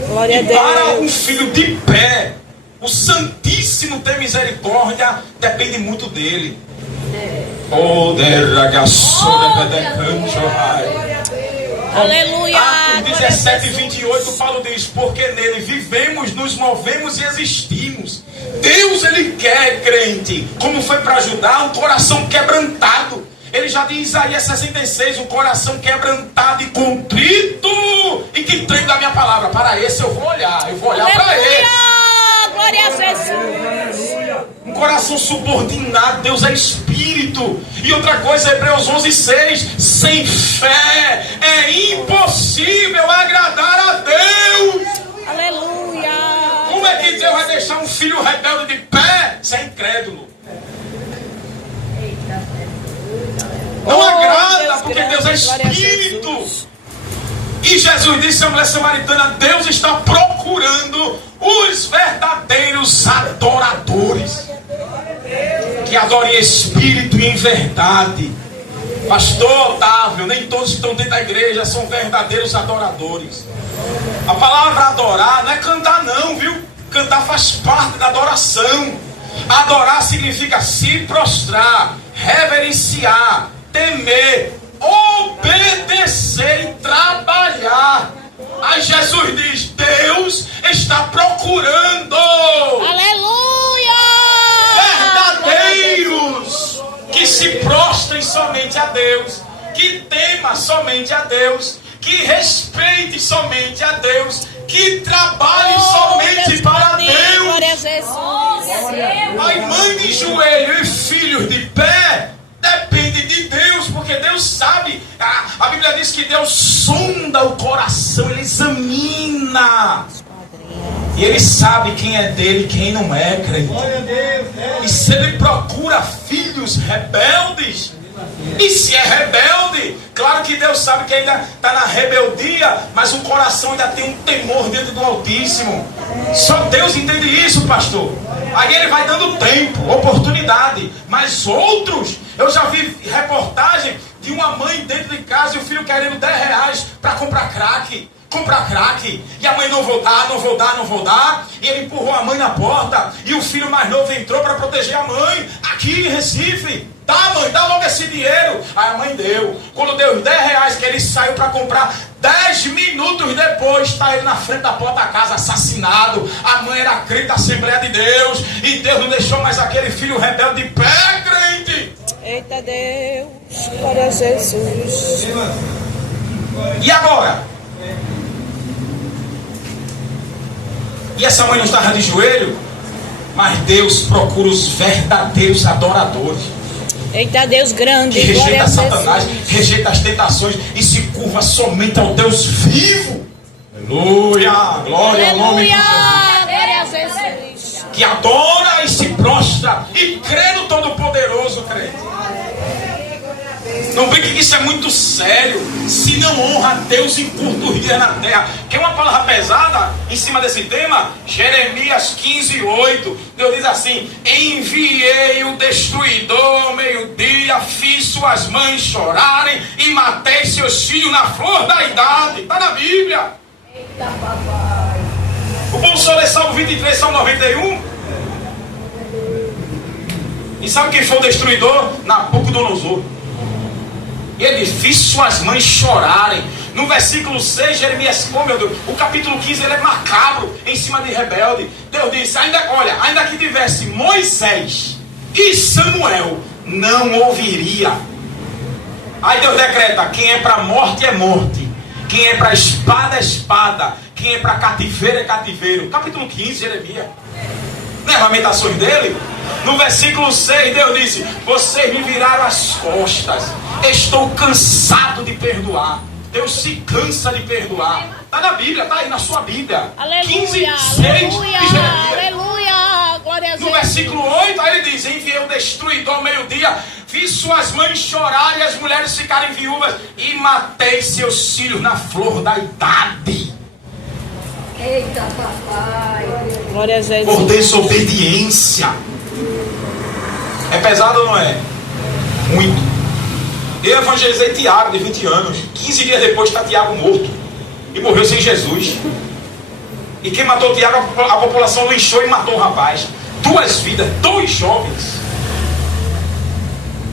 Glória a E para um Deus. filho de pé, o Santíssimo ter misericórdia, depende muito dele. Aleluia. Atos 17 e 28, Paulo diz: porque nele vivemos, nos movemos e existimos. Deus, ele quer, crente, como foi para ajudar, um coração quebrantado. Ele já diz em Isaías 66, um coração quebrantado e contrito, e que tem da minha palavra. Para esse eu vou olhar para ele. Aleluia. Glória a Jesus. Um coração subordinado. Deus é espírito. E outra coisa, Hebreus 11:6, sem fé é impossível agradar a Deus. Aleluia. Como é que Deus vai deixar um filho rebelde de pé? Isso é incrédulo. Não Oh, agrada, Deus porque grande, Deus é glória a espírito. Jesus. E Jesus disse à mulher samaritana: Deus está procurando os verdadeiros adoradores, que adorem em espírito e em verdade. Pastor Otávio, nem todos que estão dentro da igreja são verdadeiros adoradores. A palavra adorar não é cantar não, viu? Cantar faz parte da adoração. Adorar significa se prostrar, reverenciar, temer, obedecer e trabalhar. Aí Jesus diz: Deus está procurando Aleluia. verdadeiros que se prostrem somente a Deus, que tema somente a Deus, que respeite somente a Deus, que trabalhe somente Deus para grande, Deus. glória a Jesus. Pai, mãe de joelho e filhos de pé depende de Deus, porque Deus sabe. A Bíblia diz que Deus sonda o coração, Ele examina. E Ele sabe quem é dele e quem não é, crente. E se Ele procura filhos rebeldes, e se é rebelde, claro que Deus sabe que ainda está na rebeldia, mas o coração ainda tem um temor dentro do Altíssimo. Só Deus entende isso, pastor. Aí Ele vai dando tempo, oportunidade. Mas outros, eu já vi reportagem de uma mãe dentro de casa e o filho querendo R$10 para comprar crack. E a mãe: não vou dar. E ele empurrou a mãe na porta. E o filho mais novo entrou para proteger a mãe. Aqui em Recife: dá, mãe, dá logo esse dinheiro. Aí a mãe deu. Quando deu os R$10 que ele saiu para comprar, 10 minutos depois está ele na frente da porta da casa, assassinado. A mãe era crente da Assembleia de Deus, e Deus não deixou mais aquele filho rebelde de pé, crente. Eita Deus. Glória a Jesus. E agora? E essa mãe não estava de joelho, mas Deus procura os verdadeiros adoradores, Eita Deus grande. que Glória rejeita a Satanás, Jesus. rejeita as tentações e se curva somente ao Deus vivo. Aleluia, glória ao nome de Aleluia. Jesus. Glória a Jesus. Que adora e se prostra e crê no Todo-Poderoso, crente. Não brinque que isso é muito sério. Se não honra a Deus em curtos dias na terra. Quer uma palavra pesada em cima desse tema? Jeremias 15:8. Deus diz assim: enviei o destruidor ao meio-dia, fiz suas mães chorarem e matei seus filhos na flor da idade. Está na Bíblia. Eita, papai. O bolsão é Salmo 23, Salmo 91. E sabe quem foi o destruidor? Nabucodonosor. E ele diz: fiz suas mães chorarem. No versículo 6, Jeremias, oh meu Deus, o capítulo 15 ele é macabro em cima de rebelde. Deus disse: ainda que tivesse Moisés e Samuel, não ouviria. Aí Deus decreta: quem é para morte é morte, quem é para espada é espada, quem é para cativeiro é cativeiro. Capítulo 15, Jeremias. Não é lamentações dele? No versículo 6, Deus disse: vocês me viraram as costas, estou cansado de perdoar. Deus se cansa de perdoar. Está na Bíblia, está aí na sua Bíblia. Aleluia, 15, 6 aleluia, de Jeremias. aleluia, glória a Deus. No versículo 8, aí ele diz: enviei o destruidor ao meio-dia, fiz suas mães chorarem e as mulheres ficarem viúvas, e matei seus filhos na flor da idade. Eita, papai. Glória a Jesus. Por desobediência. É pesado ou não é? Muito. Eu evangelizei Tiago, de 20 anos. 15 dias depois está Tiago morto. E morreu sem Jesus. E quem matou Tiago, a população linchou e matou o rapaz. 2 vidas, 2 jovens.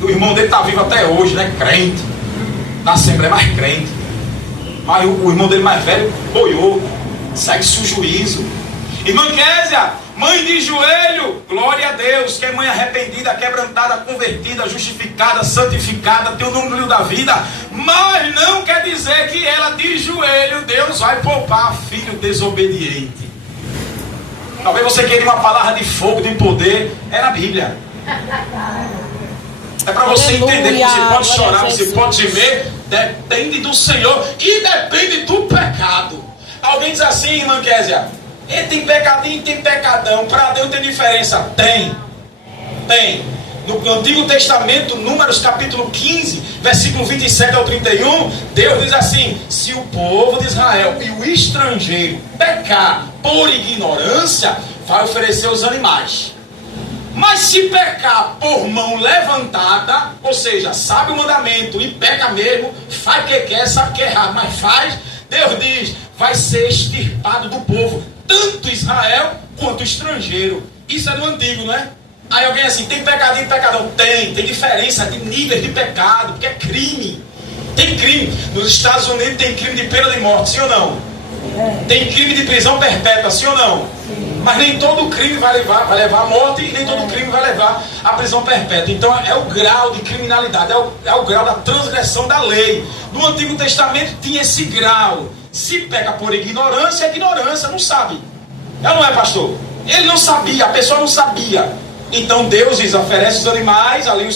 O irmão dele está vivo até hoje, né? Crente. Na Assembleia, mais crente. Mas o irmão dele mais velho boiou. Segue-se o juízo. Irmã Késia, mãe de joelho, glória a Deus, que é mãe arrependida, quebrantada, convertida, justificada, santificada, tem o número da vida, mas não quer dizer que ela de joelho, Deus vai poupar filho desobediente. Talvez você queira uma palavra de fogo, de poder, é na Bíblia. É para você entender que você pode chorar, você pode gemer, depende do Senhor e depende do pecado. Alguém diz assim, irmã Késia: e tem pecadinho e tem pecadão, para Deus tem diferença? Tem. No Antigo Testamento, Números capítulo 15, versículo 27 ao 31, Deus diz assim: se o povo de Israel e o estrangeiro pecar por ignorância, vai oferecer os animais. Mas se pecar por mão levantada, ou seja, sabe o mandamento e peca mesmo, faz o que quer, sabe que é errado, mas faz, Deus diz: vai ser extirpado do povo, tanto Israel quanto estrangeiro. Isso é no antigo, não é? Aí alguém assim: tem pecadinho e pecadão? Tem diferença de níveis de pecado, porque é crime. Tem crime. Nos Estados Unidos tem crime de pena de morte, sim ou não? Tem crime de prisão perpétua, sim ou não? Mas nem todo crime vai levar à morte, e nem todo crime vai levar à prisão perpétua. Então é o grau de criminalidade, é o grau da transgressão da lei. No Antigo Testamento tinha esse grau. Se peca por ignorância, é ignorância, não sabe. Ela não é, pastor? Ele não sabia, a pessoa não sabia. Então Deus diz: oferece os animais, ali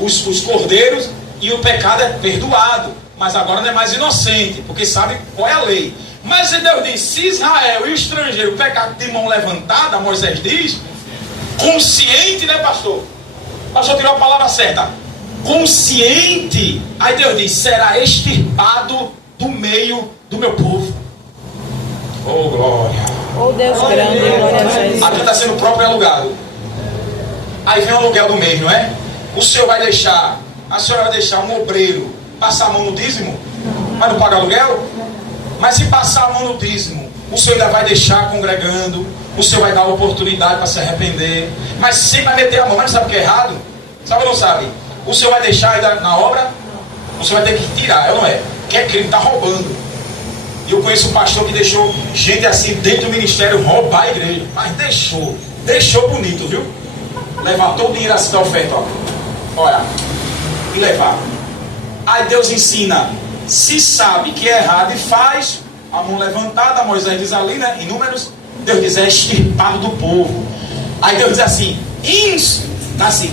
os cordeiros, e o pecado é perdoado. Mas agora não é mais inocente, porque sabe qual é a lei. Mas Deus diz: se Israel e o estrangeiro pecar de mão levantada, Moisés diz, consciente, né, pastor? O pastor tirou a palavra certa. Consciente. Aí Deus diz: será extirpado do meio do meu povo. Oh, glória. Oh, Deus grande, glória a Jesus. Aqui está sendo próprio alugado. Aí vem o aluguel do mês, não é? O senhor vai deixar, a senhora vai deixar um obreiro passar a mão no dízimo, mas não paga aluguel? Mas se passar a mão no dízimo, o senhor ainda vai deixar congregando, o senhor vai dar oportunidade para se arrepender, mas sempre vai meter a mão. Mas não sabe o que é errado? Sabe ou não sabe? O senhor vai deixar ainda na obra, o senhor vai ter que tirar, não é? Que é crime, está roubando. E eu conheço um pastor que deixou gente assim dentro do ministério roubar a igreja, mas deixou bonito, viu? Levantou o dinheiro assim da oferta, ó. Olha, e levar. Aí Deus ensina: se sabe que é errado e faz, a mão levantada, Moisés diz ali, né, em Números, Deus diz: é extirpado do povo. Aí Deus diz assim: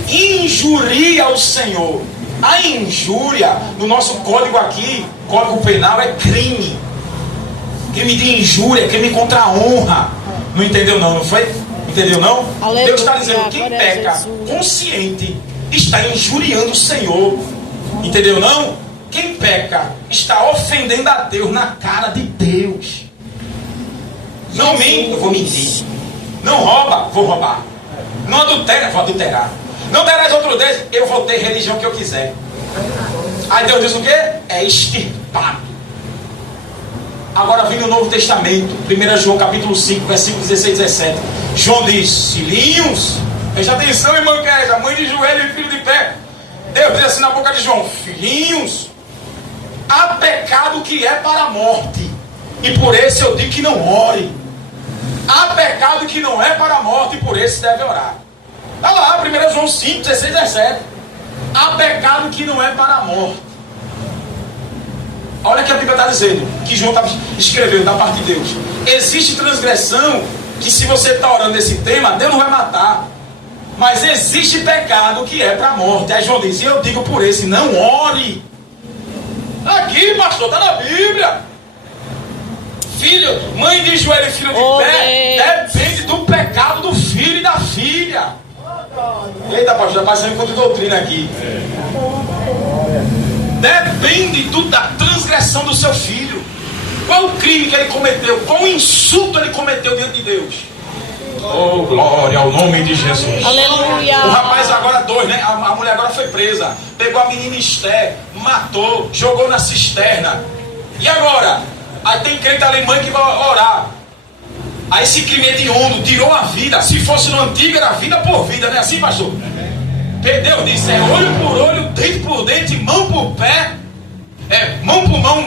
injuria o Senhor. A injúria, no nosso código aqui, código penal, é crime. Crime de injúria, crime contra a honra. Não entendeu não, não foi? Entendeu não? Aleluia, Deus está dizendo: quem glória a peca Jesus. consciente está injuriando o Senhor. Entendeu não? Quem peca está ofendendo a Deus na cara de Deus. Não mente, eu vou mentir. Não rouba, vou roubar. Não adultera, vou adulterar. Não terás outro Deus, eu vou ter religião que eu quiser. Aí Deus diz o quê? É extirpado. Agora vem no Novo Testamento, 1 João capítulo 5, versículo 16 e 17. João diz: filhinhos, presta atenção, irmã Kézia, mãe de joelho e filho de pé. Deus diz assim na boca de João: filhinhos, há pecado que é para a morte, e por esse eu digo que não ore. Há pecado que não é para a morte, e por esse deve orar. Está lá, 1 João 5, 16, 17. Há pecado que não é para a morte. Olha o que a Bíblia está dizendo, que João escreveu da parte de Deus. Existe transgressão que, se você está orando nesse tema, Deus não vai matar. Mas existe pecado que é para a morte. Aí João diz, e eu digo por esse, não ore. Aqui, pastor, está na Bíblia. Filho, mãe de joelho e filho de pé, depende do pecado do filho e da filha. Eita, pastor, já passando com doutrina aqui. Depende da transgressão do seu filho. Qual o crime que ele cometeu? Qual o insulto ele cometeu diante de Deus? Oh, glória ao nome de Jesus. Aleluia. O rapaz agora 2, né? A mulher agora foi presa. Pegou a menina Esther, matou, jogou na cisterna. E agora? Aí tem crente alemão que vai orar. Aí esse crime hediondo tirou a vida. Se fosse no antigo era vida por vida, não é assim, pastor? Deus disse, é olho por olho, dente por dente, mão por pé. Mão por mão,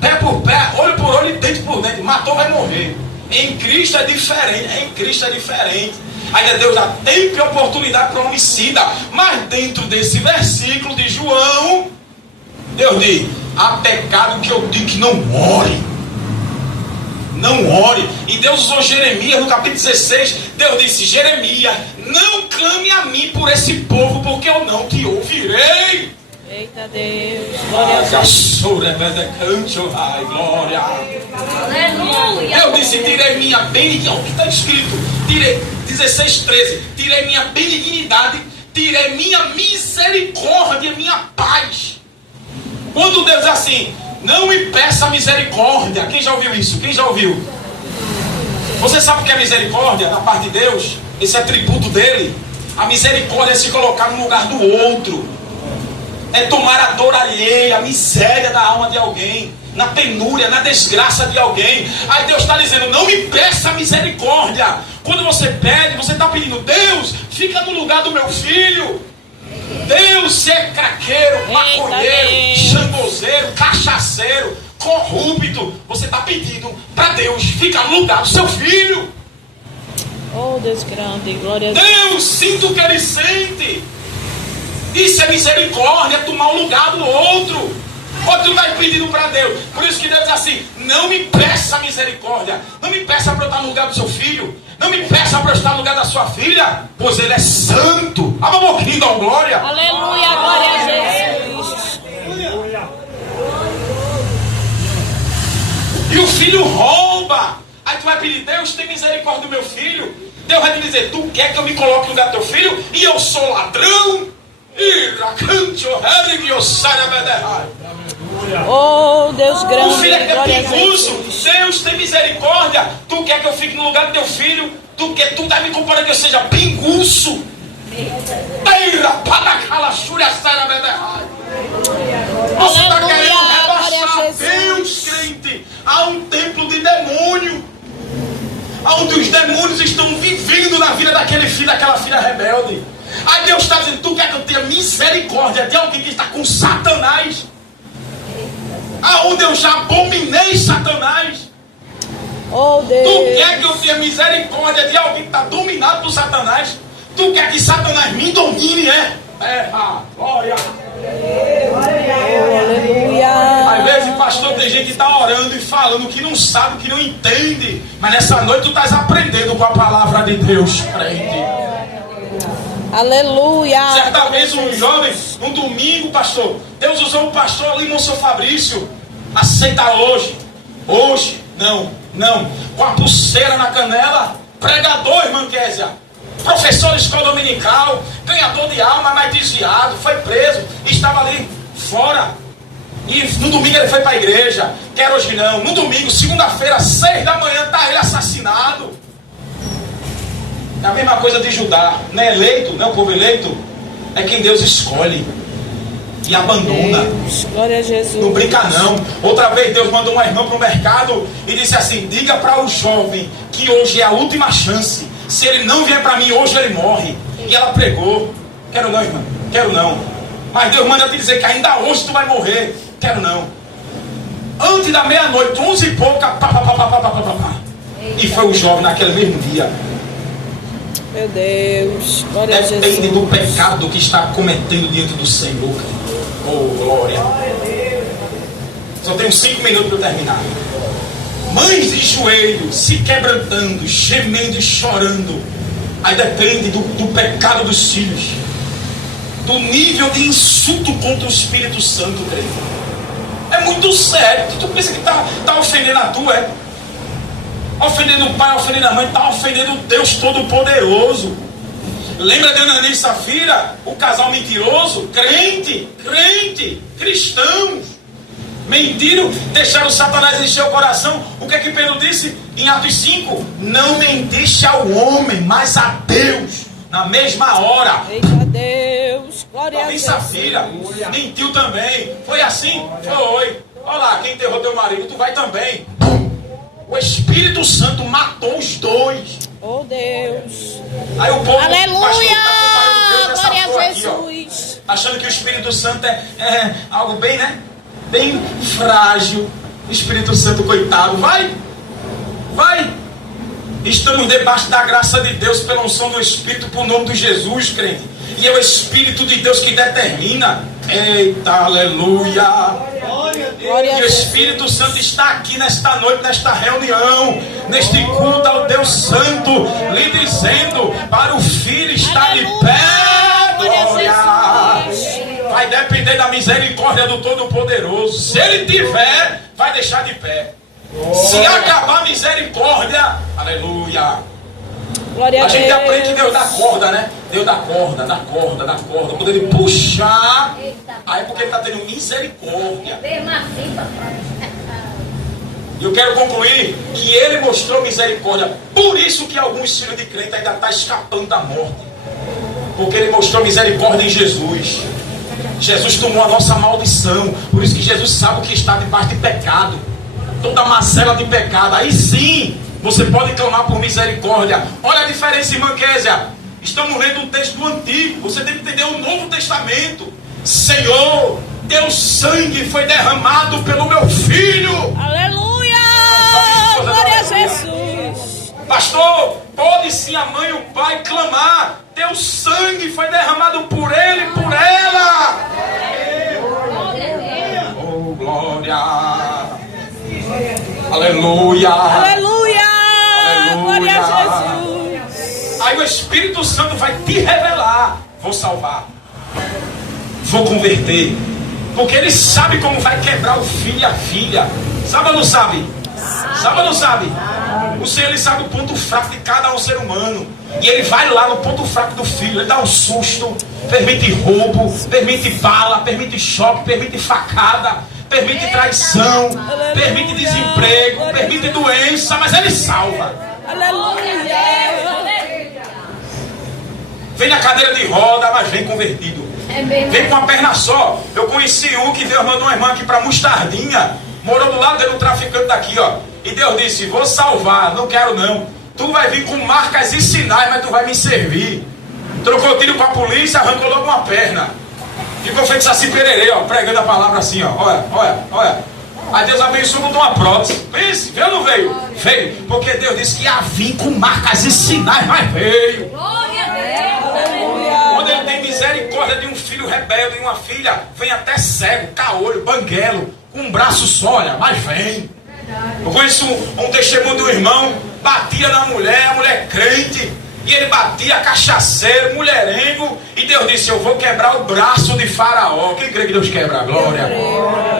pé por pé, olho por olho e dente por dente. Matou, vai morrer. Em Cristo é diferente. Em Cristo é diferente. Ainda Deus dá tempo e oportunidade para o homicida. Mas dentro desse versículo de João, Deus diz, há pecado que eu digo que não ore. Não ore. E Deus usou Jeremias no capítulo 16. Deus disse, Jeremias, não clame a mim por esse povo, porque eu não te ouvirei. Eita Deus, glória a Deus. Glória. Aleluia. Eu disse, tirei minha benignidade. O que está escrito? Tirei, 16:13. Tirei minha benignidade, tirei minha misericórdia, minha paz. Quando Deus diz assim, não me peça misericórdia. Quem já ouviu isso? Quem já ouviu? Você sabe o que é misericórdia da parte de Deus? Esse atributo dele. A misericórdia é se colocar no lugar do outro. É tomar a dor alheia, a miséria da alma de alguém, na penúria, na desgraça de alguém. Aí Deus está dizendo, não me peça misericórdia. Quando você pede, você está pedindo, Deus, fica no lugar do meu filho. Deus, se é craqueiro, maconheiro, xangozeiro, cachaceiro, corrupto, você está pedindo para Deus, fica no lugar do seu filho. Oh Deus grande, glória a Deus. Deus, sinta o que ele sente. Isso é misericórdia, é tomar o lugar do outro. Quando tu está pedindo para Deus. Por isso que Deus diz assim, não me peça misericórdia. Não me peça para eu estar no lugar do seu filho. Não me peça para eu estar no lugar da sua filha. Pois ele é santo. Abra a boquinha, dá glória. Aleluia, glória a Jesus. E o filho rouba. Aí tu vai pedir, Deus, tem misericórdia do meu filho. Deus vai te dizer, tu quer que eu me coloque no lugar do teu filho? E eu sou ladrão? Oh Deus grande, O filho é glória a pinguço. Jesus. Deus tem misericórdia. Tu quer que eu fique no lugar do teu filho? Tu está me comparando que eu seja pinguço? Você está querendo rebaixar Deus, crente, a um templo de demônio, onde os demônios estão vivendo na vida daquele filho, daquela filha rebelde. Aí Deus está dizendo, tu quer que eu tenha misericórdia de alguém que está com Satanás, aonde eu já abominei Satanás? Oh Deus. Tu quer que eu tenha misericórdia de alguém que está dominado por Satanás? Tu quer que Satanás me domine, glória. Oh, aleluia. Às vezes, pastor, tem gente que está orando e falando que não sabe, que não entende. Mas nessa noite tu estás aprendendo com a palavra de Deus, crente. Aleluia. Certa vez um jovem, um domingo, pastor, Deus usou o pastor ali, irmão seu Fabrício. Aceita hoje. Hoje, não. Com a pulseira na canela. Pregador, irmã Késia. Professor de escola dominical. Ganhador de alma, mas desviado. Foi preso. Estava ali fora. E no domingo ele foi para a igreja. Quer hoje não. No domingo, segunda-feira, 6 da manhã, está ele assassinado. É a mesma coisa de Judá. Não é eleito, não é o povo eleito. É quem Deus escolhe e abandona. Deus, glória a Jesus. Não brinca não. Outra vez Deus mandou uma irmã para o mercado e disse assim, diga para o jovem que hoje é a última chance. Se ele não vier para mim, hoje ele morre. E ela pregou. Quero não, irmã. Quero não. Mas Deus manda te dizer que ainda hoje tu vai morrer. Quero não. antes da meia-noite, 11 e pouca, pá, pá, pá, pá, pá, pá, pá, pá. E foi o jovem naquele mesmo dia. Meu Deus, glória a Depende Jesus. do pecado que está cometendo diante do Senhor. Oh, glória. Só tenho 5 minutos para terminar. Mães de joelhos, se quebrantando, gemendo e chorando. Aí depende do pecado dos filhos. Do nível de insulto contra o Espírito Santo, crente. É muito sério. Tu pensa que tá ofendendo a tua, é? Ofendendo o pai, ofendendo a mãe, está ofendendo o Deus Todo-Poderoso. Lembra de Ananias e Safira? O casal mentiroso? Crente, cristãos. Mentiram, deixaram Satanás encher o coração. O que é que Pedro disse em Atos 5? Não mentiste ao homem, mas a Deus. Na mesma hora. Eita Deus, glória a Ananias e Jesus. Safira mentiu também. Foi assim? Foi. Olha lá, quem enterrou teu marido, tu vai também. O Espírito Santo matou os dois. Oh Deus. Aí o povo, Aleluia! pastor, tá comparando Deus Glória a nessa porra aqui, Jesus. ó, achando que o Espírito Santo é algo bem, né? Bem frágil. O Espírito Santo, coitado, vai. Estamos debaixo da graça de Deus pela unção do Espírito, por nome de Jesus, crente. E é o Espírito de Deus que determina. Eita, aleluia. Glória a E o Jesus. Espírito Santo está aqui nesta noite, nesta reunião, neste culto ao Deus Santo, lhe dizendo para o Filho estar de pé. Glória. Vai depender da misericórdia do Todo-Poderoso. Se Ele tiver, vai deixar de pé. Se acabar a misericórdia, aleluia. Glória a A gente Deus. aprende que Deus dá corda, né? Deus dá corda. Quando Ele puxar, aí é porque Ele está tendo misericórdia. E eu quero concluir que Ele mostrou misericórdia. Por isso que alguns filhos de crente ainda estão escapando da morte. Porque Ele mostrou misericórdia em Jesus. Jesus tomou a nossa maldição. Por isso que Jesus sabe o que está debaixo de pecado. Toda macela de pecado. Aí sim, você pode clamar por misericórdia. Olha a diferença, irmã Késia. Estamos lendo um texto do Antigo. Você tem que entender o Novo Testamento. Senhor, teu sangue foi derramado pelo meu filho. Aleluia! Glória a Jesus. Pastor, pode sim a mãe e o pai clamar. Teu sangue foi derramado por ele e por ela. Oh, glória. Aleluia. Aleluia! Aleluia. Glória a Jesus. Aí o Espírito Santo vai te revelar. Vou salvar. Vou converter. Porque Ele sabe como vai quebrar o filho e a filha. Sabe ou não sabe? Sabe ou não sabe? O Senhor, Ele sabe o ponto fraco de cada um ser humano. E Ele vai lá no ponto fraco do filho. Ele dá um susto. Permite roubo. Permite bala. Permite choque. Permite facada. Permite traição. Permite desemprego. Permite doença. Mas Ele salva. Aleluia! Vem na cadeira de roda, mas vem convertido. Vem com a perna só. Eu conheci um que Deus mandou uma irmã aqui para Mostardinha. Morou do lado dele, um traficante daqui, ó. E Deus disse: vou salvar, não quero não. Tu vai vir com marcas e sinais, mas tu vai me servir. Trocou tiro para a polícia, arrancou logo uma perna. Ficou feito Saci Pererê, ó, pregando a palavra assim, ó. Olha. Aí Deus abençoou, botou uma prótese. Pense, veio ou não veio? Veio. Porque Deus disse que ia vir com marcas e sinais, mas veio. Quando Ele tem misericórdia de um filho rebelde e uma filha, vem até cego, caolho, banguelo, com um braço só, olha, mas vem. Eu conheço um testemunho de um irmão, batia na mulher, a mulher crente, e ele batia cachaceiro, mulherengo, e Deus disse: eu vou quebrar o braço de Faraó. Quem crê que Deus quebra? A glória.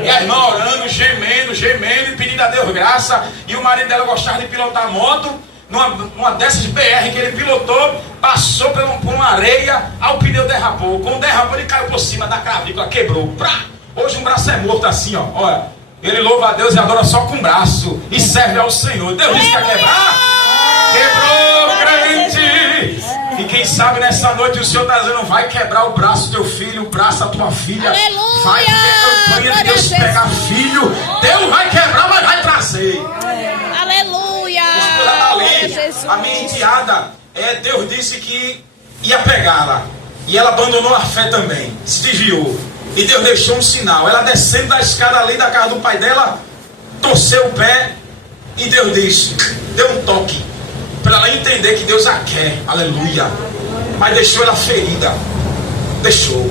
E a irmã orando, gemendo, e pedindo a Deus graça, e o marido dela gostava de pilotar moto. Numa dessas BR que ele pilotou, passou por uma areia, aí o pneu derrapou. Quando derrapou, ele caiu por cima da clavícula, quebrou. Prá! Hoje um braço é morto assim, ó. Olha, ele louva a Deus e adora só com o braço e serve ao Senhor. Deus disse que ia quebrar? Quebrou, crente! E quem sabe nessa noite o Senhor está dizendo: vai quebrar o braço do teu filho, o braço da tua filha. Aleluia! Vai ter campanha de Deus pegar filho. Deus vai quebrar, mas vai trazer. Aleluia! A minha enteada, Deus disse que ia pegá-la. E ela abandonou a fé também. Se desviou. E Deus deixou um sinal. Ela descendo da escada ali da casa do pai dela, torceu o pé e Deus disse, deu um toque para ela entender que Deus a quer, aleluia, mas deixou ela ferida, deixou.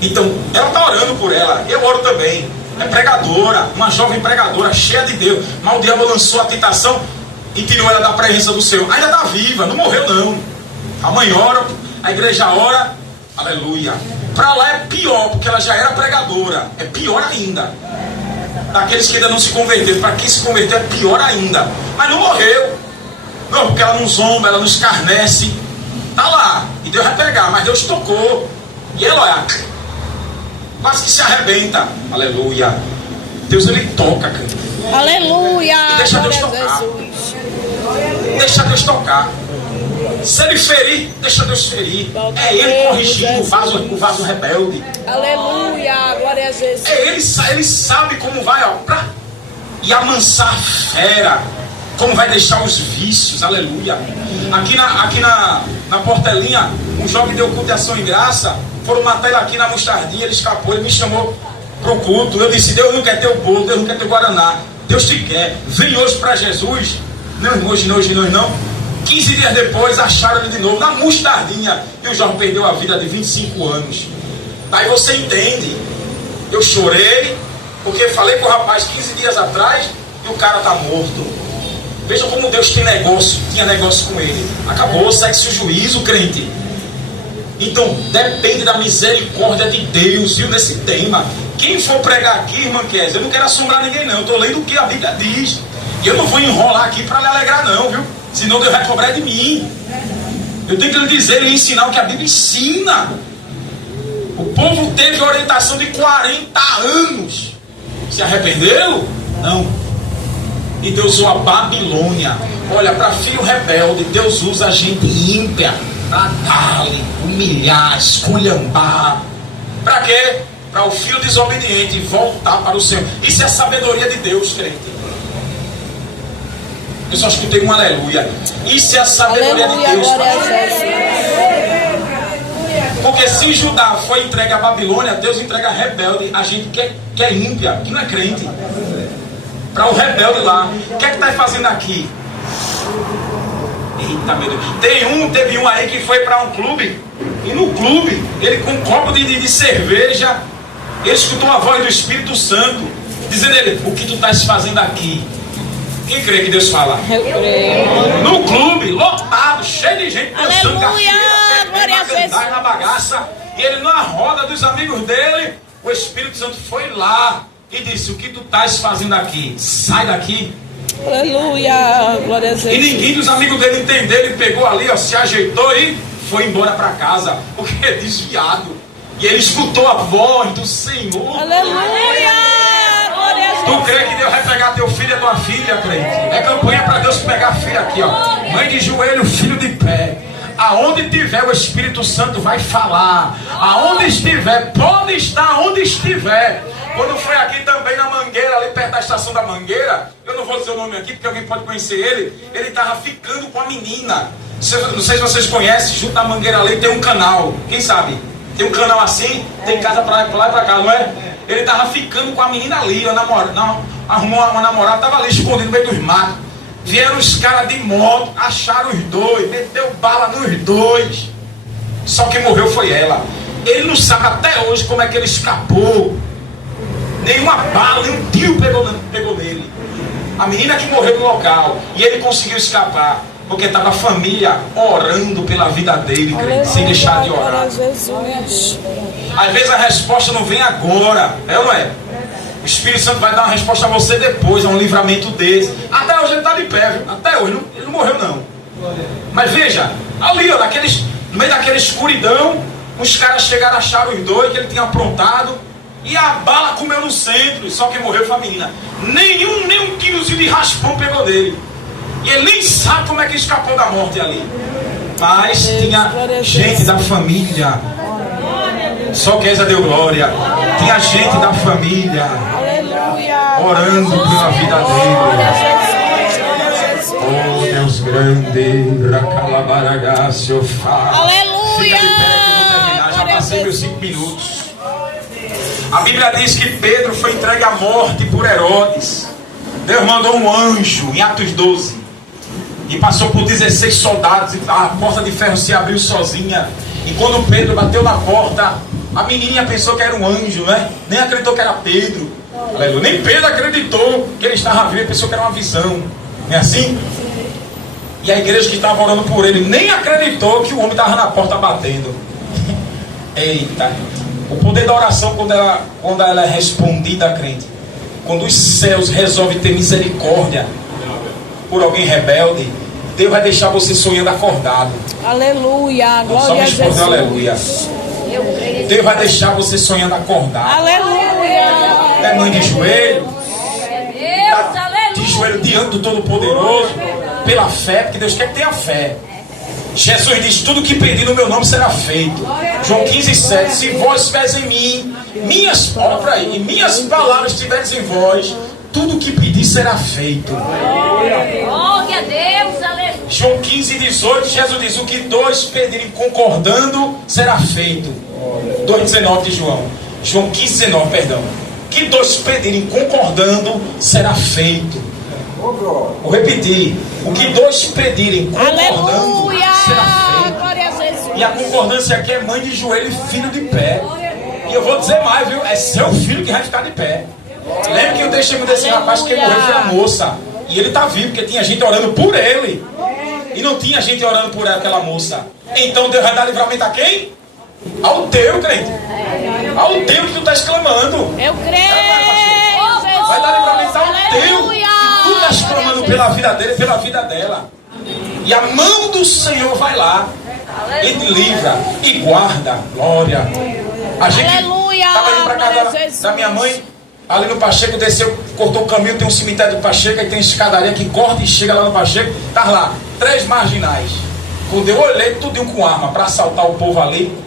Então ela está orando por ela, eu oro também. É pregadora, uma jovem pregadora cheia de Deus, mas o diabo lançou a tentação e tirou ela da presença do Senhor. Ainda está viva, não morreu não. A mãe ora, a igreja ora, aleluia. Para lá é pior, porque ela já era pregadora, é pior ainda. Daqueles que ainda não se converteram, para quem se converteu é pior ainda. Mas não morreu, não, porque ela não zomba, ela não escarnece. Está lá, e Deus vai pegar, mas Deus tocou. E ela olha, quase que se arrebenta, aleluia. Deus ele toca, cara. Aleluia. E deixa Deus tocar. Deixa Deus tocar. Se ele ferir, deixa Deus ferir. É ele corrigindo o vaso rebelde. Aleluia, glória a Jesus. É ele sabe como vai, ó, e amansar a fera, como vai deixar os vícios, aleluia. Aqui na Portelinha, um jovem deu culto de ação e graça, foram matar ele aqui na Mostardinha, ele escapou, ele me chamou pro culto. Eu disse, Deus não quer teu bolo, Deus não quer teu guaraná, Deus te quer, vem hoje para Jesus. Não, hoje não. 15 dias depois acharam ele de novo na Mostardinha e o jovem perdeu a vida de 25 anos. Daí você entende. Eu chorei porque falei com o rapaz 15 dias atrás e o cara está morto. Veja como Deus tinha negócio com ele. Acabou, segue-se o juízo, crente. Então depende da misericórdia de Deus, viu, nesse tema. Quem for pregar aqui, irmã Kézia, eu não quero assombrar ninguém não, eu estou lendo o que a Bíblia diz. E eu não vou enrolar aqui para lhe alegrar não, viu? Senão Deus vai cobrar de mim. Eu tenho que lhe dizer e ensinar o que a Bíblia ensina. O povo teve orientação de 40 anos. Se arrependeu? Não. E Deus usou a Babilônia. Olha, para filho rebelde, Deus usa gente ímpia para dar-lhe, humilhar, esculhambar. Para quê? Para o filho desobediente voltar para o Senhor. Isso é a sabedoria de Deus, crente. Eu só escutei um aleluia. Isso é a sabedoria de Deus. Porque se Judá foi entregue à Babilônia, Deus entrega a rebelde, a gente que é ímpia, que não é crente. Para o rebelde lá. O que é que está fazendo aqui? Eita, meu Deus. Teve um aí que foi para um clube. E no clube, ele com um copo de cerveja, ele escutou a voz do Espírito Santo dizendo a ele, o que tu estás fazendo aqui? Quem crê que Deus fala? Eu creio. No clube, lotado, cheio de gente dançando café, na bagaça. E ele na roda dos amigos dele, o Espírito Santo foi lá e disse, o que tu estás fazendo aqui? Sai daqui. Aleluia, glória a Deus. E ninguém dos amigos dele entendeu, ele pegou ali, ó, se ajeitou e foi embora para casa, porque é desviado. E ele escutou a voz do Senhor. Aleluia. Tu crê que Deus vai pegar teu filho e tua filha, crente? É campanha para Deus pegar a filha aqui, ó. Mãe de joelho, filho de pé. Aonde tiver o Espírito Santo vai falar. Aonde estiver, pode estar onde estiver. Quando foi aqui também na Mangueira, ali perto da estação da Mangueira, eu não vou dizer o nome aqui porque alguém pode conhecer ele estava ficando com a menina. Não sei se vocês conhecem, junto da Mangueira ali tem um canal. Quem sabe? Tem um canal assim, tem casa pra lá e pra cá, não é? Ele estava ficando com a menina ali, arrumou uma namorada, estava ali escondido no meio dos matos. Vieram os caras de moto, acharam os dois, meteu bala nos dois. Só quem morreu foi ela. Ele não sabe até hoje como é que ele escapou. Nenhuma bala, nenhum tiro pegou nele. A menina que morreu no local. E ele conseguiu escapar. Porque estava a família orando pela vida dele, crente, sem deixar de orar. Às vezes a resposta não vem agora, é ou não é? O Espírito Santo vai dar uma resposta a você depois, a um livramento desse. Até hoje ele está de pé, viu? Até hoje, ele não morreu não. Mas veja, ali ó, no meio daquela escuridão, os caras chegaram a achar os dois que ele tinha aprontado. E a bala comeu no centro, só quem morreu foi a menina. Nem um quilozinho de raspão pegou dele. E ele nem sabe como é que escapou da morte ali. Mas tinha gente da família. Só Kézia deu glória. Tinha gente da família orando pela vida dele. Oh Deus grande, Racalabaragacio. Aleluia. Já passei meus 5 minutos. A Bíblia diz que Pedro foi entregue à morte por Herodes. Deus mandou um anjo em Atos 12 e passou por 16 soldados, e a porta de ferro se abriu sozinha. E quando Pedro bateu na porta, a menininha pensou que era um anjo, né? Nem acreditou que era Pedro. Aleluia. Nem Pedro acreditou que ele estava vivo, pensou que era uma visão. Não é assim? E a igreja que estava orando por ele nem acreditou que o homem estava na porta batendo. Eita. O poder da oração, quando ela é respondida, crente, quando os céus resolvem ter misericórdia por alguém rebelde, Deus vai deixar você sonhando acordado. Aleluia. Glória a Jesus. Aleluia. Deus vai deixar você sonhando acordado. Aleluia. É mãe de joelho. De joelho diante do Todo-Poderoso. Pela fé, porque Deus quer que tenha fé. Jesus diz: tudo que pedir no meu nome será feito. João 15:7. Se vós estiveres em mim, olha para aí, e minhas palavras estiveres em vós, tudo que pedir será feito. Glória a Deus, aleluia. João 15:18, Jesus diz: o que dois pedirem concordando será feito. 2:19 de João. João 15:19, perdão. Que dois pedirem concordando será feito. Vou repetir. O que dois pedirem concordando será feito. Glória a Jesus. E a concordância aqui é mãe de joelho e filho de pé. E eu vou dizer mais, viu? É seu filho que vai ficar de pé. Lembra que eu deixei desse rapaz que morreu, foi a moça. E ele está vivo, porque tinha gente orando por ele. E não tinha gente orando por aquela moça. Então Deus vai dar livramento a quem? Ao teu, crente. Ao teu que tu está exclamando. Eu creio. Vai dar livramento ao teu que tu está exclamando pela vida dele, pela vida dela. E a mão do Senhor vai lá e te livra e guarda. Glória. A gente estava indo para casa da minha mãe, ali no Pacheco, desceu, cortou o caminho, tem um cemitério do Pacheco, aí tem escadaria que corta e chega lá no Pacheco. Tá lá, 3 marginais. Quando eu olhei, tudinho com arma para assaltar o povo ali.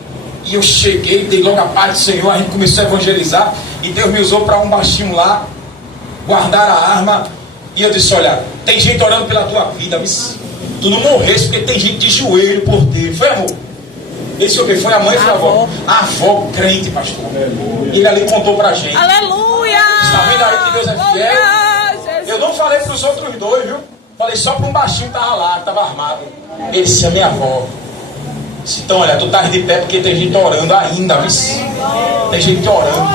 E eu cheguei, dei logo a paz do Senhor, a gente começou a evangelizar. E Deus me usou para um baixinho lá, guardar a arma. E eu disse: olha, tem gente orando pela tua vida, tu não morresse, porque tem gente de joelho por Deus. Foi, amor? Esse o que foi? A mãe foi a avó? A avó crente, pastor. Ele ali contou pra gente. Aleluia. Está vendo aí que Deus é fiel? Eu não falei pros outros dois, viu? Falei só para um baixinho que estava lá, que estava armado. Ele disse: a minha avó. Então, olha, tu estás de pé porque tem gente orando ainda, viu? Tem gente orando.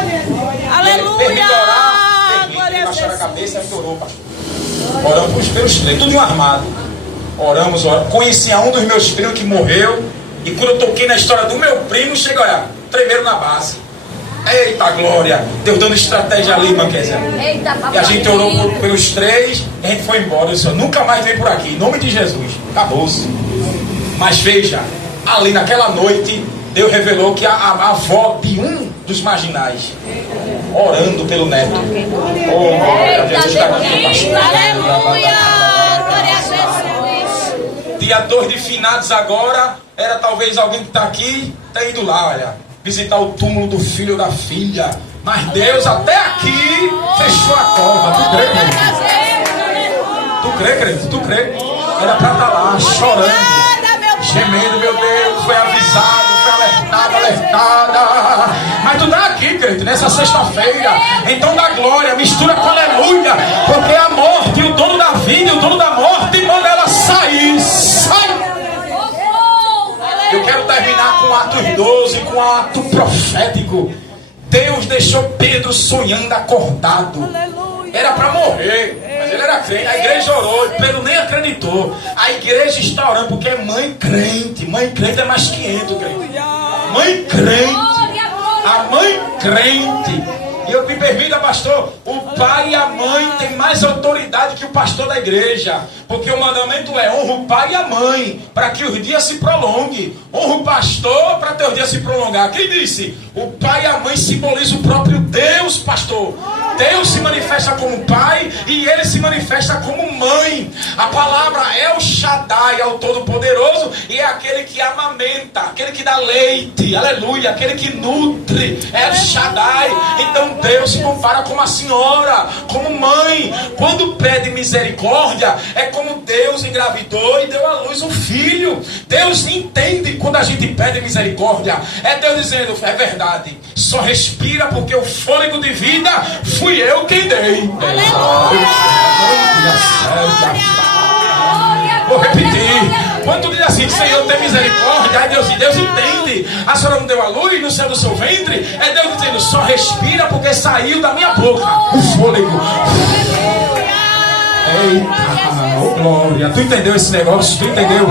Aleluia. Permite orar, permite baixar a cabeça, a gente orou, pastor. Oramos pelos três, tudo armado. Oramos. Conheci um dos meus primos que morreu. E quando eu toquei na história do meu primo, chega, olha, tremeram na base. Eita glória! Deus dando estratégia ali, irmã Kézia. E a gente orou pelos três, e a gente foi embora. Eu disse: nunca mais vem por aqui, em nome de Jesus. Acabou-se. Mas veja, ali naquela noite, Deus revelou que a avó de um dos marginais, orando pelo neto. Oh, glória a Deus, está aqui, pastor. Aleluia. Glória a Jesus. Dia 2 de finados agora, era talvez alguém que está aqui, está indo lá, olha, visitar o túmulo do filho ou da filha. Mas Deus até aqui fechou a cova. Tu crê, crente? Tu crê, crente? Tu crê? Era para estar lá, chorando, gemendo. Meu Deus, foi avisado, foi alertada. Mas tu está aqui, crente, nessa sexta-feira. Então dá glória, mistura com aleluia. Porque a morte, o dono da vida e o dono da morte, manda ela sair. Sai! Eu quero terminar com Atos 12, com um ato profético. Deus deixou Pedro sonhando acordado. Era para morrer, mas ele era crente. A igreja orou e Pedro nem acreditou. A igreja está orando porque é mãe crente. Mãe crente é mais 500, crente. Mãe crente. A mãe crente. E eu me permita, pastor, o pai e a mãe têm mais autoridade que o pastor da igreja. Porque o mandamento é: honra o pai e a mãe, para que os dias se prolonguem. Honra o pastor para ter os dias se prolongar. Quem disse? O pai e a mãe simbolizam o próprio Deus, pastor. Deus se manifesta como pai e ele se manifesta como mãe. A palavra é o Shaddai, é o Todo-Poderoso, e é aquele que amamenta, aquele que dá leite, aleluia, aquele que nutre, é o Shaddai. Então Deus se compara com a senhora, como mãe. Quando pede misericórdia, é como Deus engravidou e deu à luz um filho. Deus entende quando a gente pede misericórdia. É Deus dizendo: é verdade, verdade. Só respira porque o fôlego de vida fui eu quem dei. Vou repetir. Quando tu diz assim, Senhor, tem misericórdia, aí Deus entende. A senhora não deu a luz no céu do seu ventre? É Deus dizendo, só respira porque saiu da minha boca o fôlego. Eita, oh glória. Tu entendeu esse negócio? Tu entendeu?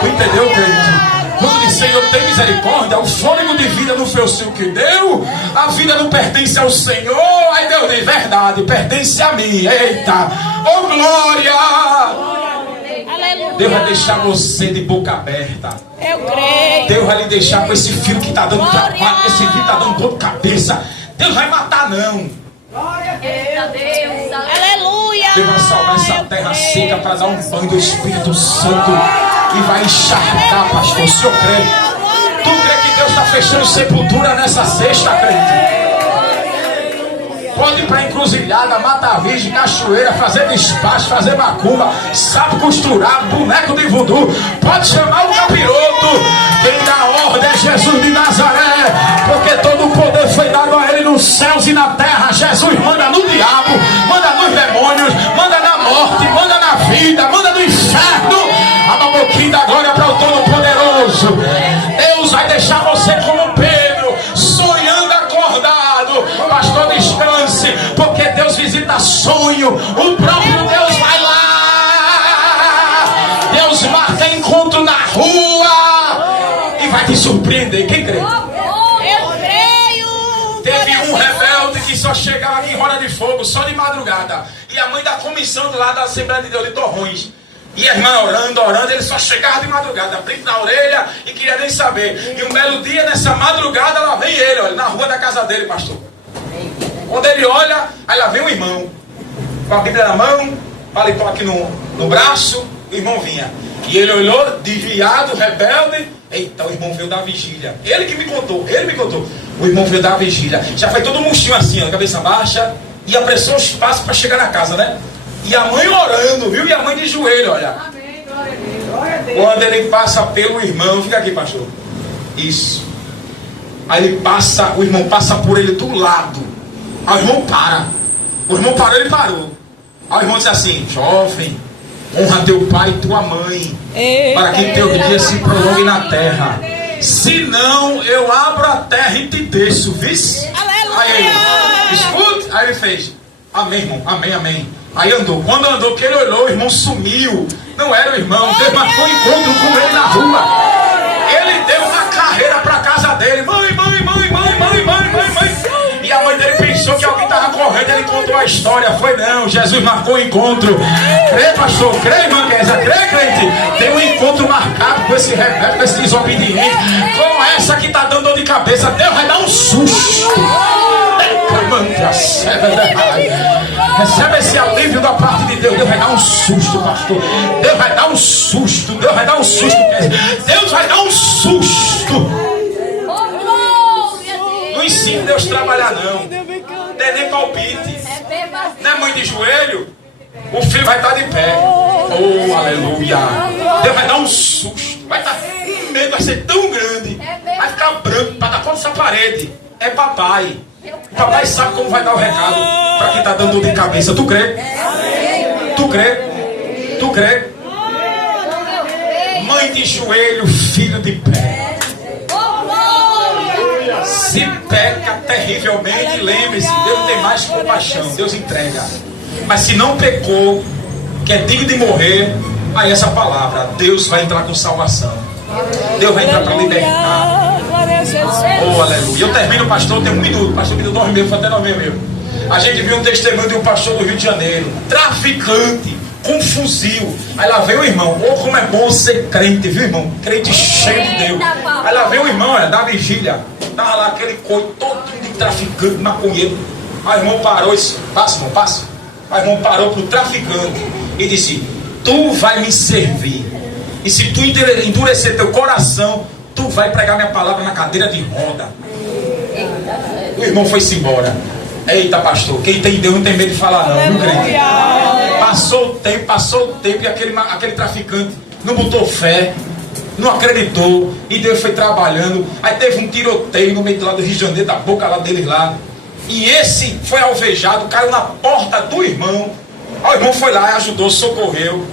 Tu entendeu, crente? Quando diz, Senhor, tem misericórdia, o fôlego de vida não foi o Senhor que deu, a vida não pertence ao Senhor. Aí Deus diz, verdade, pertence a mim. Eita, oh glória. Deus vai deixar você de boca aberta. Eu creio. Deus vai lhe deixar com esse filho que está dando trabalho, esse filho está dando dor de cabeça. Deus vai matar não. Aleluia. Deus vai salvar essa terra seca para dar um banho do Espírito Santo e vai encharcar, pastor. O senhor crê? Tu crê que Deus está fechando sepultura nessa sexta, crente? Pode ir para encruzilhada, Mata Virgem, Cachoeira, fazer despacho, fazer macumba, sapo costurado, boneco de voodoo. Pode chamar o capiroto. Quem dá ordem é Jesus de Nazaré, porque todo o poder foi dado a ele nos céus e na terra. Jesus manda no diabo, manda nos demônios, manda na morte, manda na vida, manda no inferno. A boquinha da glória para o Todo-Poderoso. Deus vai deixar você como Pedro, sonhando acordado. Pastor, descanse, porque Deus visita sonho. O próprio Deus vai lá. Deus marca encontro na rua e vai te surpreender. Quem crê? Eu creio. Teve um rebelde que só chegava ali em roda de fogo, só de madrugada. E a mãe da comissão lá da Assembleia de Deus de Torrões. E a irmã orando, ele só chegava de madrugada, brinco na orelha e queria nem saber. E um belo dia, nessa madrugada, lá vem ele, olha, na rua da casa dele, pastor. Quando ele olha, aí lá vem um irmão, com a Bíblia na mão, paletó aqui no braço, o irmão vinha. E ele olhou, desviado, rebelde. Eita, o irmão veio da vigília. Ele que me contou. O irmão veio da vigília. Já foi todo murchinho assim, ó, cabeça baixa, e apressou os passos para chegar na casa, né? E a mãe orando, viu? E a mãe de joelho, olha. Amém, glória a Deus. Glória a Deus. Quando ele passa pelo irmão, fica aqui, pastor. Isso. Aí ele passa, o irmão passa por ele do lado. Aí o irmão para. O irmão parou, ele parou. Aí o irmão disse assim: jovem, honra teu pai e tua mãe, para que teu dia se prolongue na terra. Senão eu abro a terra e te desço, vice? Aí ele, escute. Aí ele fez: amém, irmão, amém, amém. Aí andou. Quando andou, que ele olhou, o irmão sumiu. Não era o irmão. Deus marcou um encontro com ele na rua. Ele deu uma carreira para casa dele. Mãe. E a mãe dele pensou que alguém estava correndo. Ele contou a história. Foi não. Jesus marcou o encontro. Crê, pastor? Crê, irmã Kézia? Crê, crente? Tem um encontro marcado com esse rebelde, com esse desobediente. Com essa que está dando dor de cabeça. Deus vai dar um susto. Recebe esse alívio da parte de Deus. Deus vai dar um susto, pastor. Deus vai dar um susto. Deus vai dar um susto. Deus vai dar um susto. Não ensina Deus a trabalhar, não. Não é nem palpite. Não é mãe de joelho. O filho vai estar de pé. Oh, aleluia. Deus vai dar um susto. Vai estar com medo, vai ser tão grande. Vai ficar branco para dar conta dessa parede. É papai. Papai sabe como vai dar o recado para quem está dando dor de cabeça. Tu crê? Tu crê? Tu crê? Mãe de joelho, filho de pé. Se peca terrivelmente, lembre-se, Deus tem mais compaixão, Deus entrega. Mas se não pecou, que é digno de morrer, aí essa palavra, Deus vai entrar com salvação. Deus vai entrar para libertar. Oh, aleluia. Eu termino, pastor, tem 1 minuto. Pastor me deu 9 mil, foi até 9 mil. A gente viu um testemunho de um pastor do Rio de Janeiro, traficante, com fuzil. Aí lá veio o irmão. Oh, como é bom ser crente, viu, irmão? Crente cheio de Deus. Aí lá veio o irmão, olha, da vigília. Tava lá aquele coito todo de traficante, maconheiro. Aí o irmão parou e disse: passa, irmão, passa. Aí o irmão parou pro traficante e disse: tu vai me servir. E se tu endurecer teu coração, tu vai pregar minha palavra na cadeira de roda. O irmão foi-se embora. Eita, pastor, quem tem Deus não tem medo de falar não, viu, crente? Passou o tempo e aquele traficante não botou fé, não acreditou, e Deus foi trabalhando. Aí teve um tiroteio no meio lá do Rio de Janeiro, da boca lá deles lá, e esse foi alvejado, caiu na porta do irmão. O irmão foi lá, ajudou, socorreu.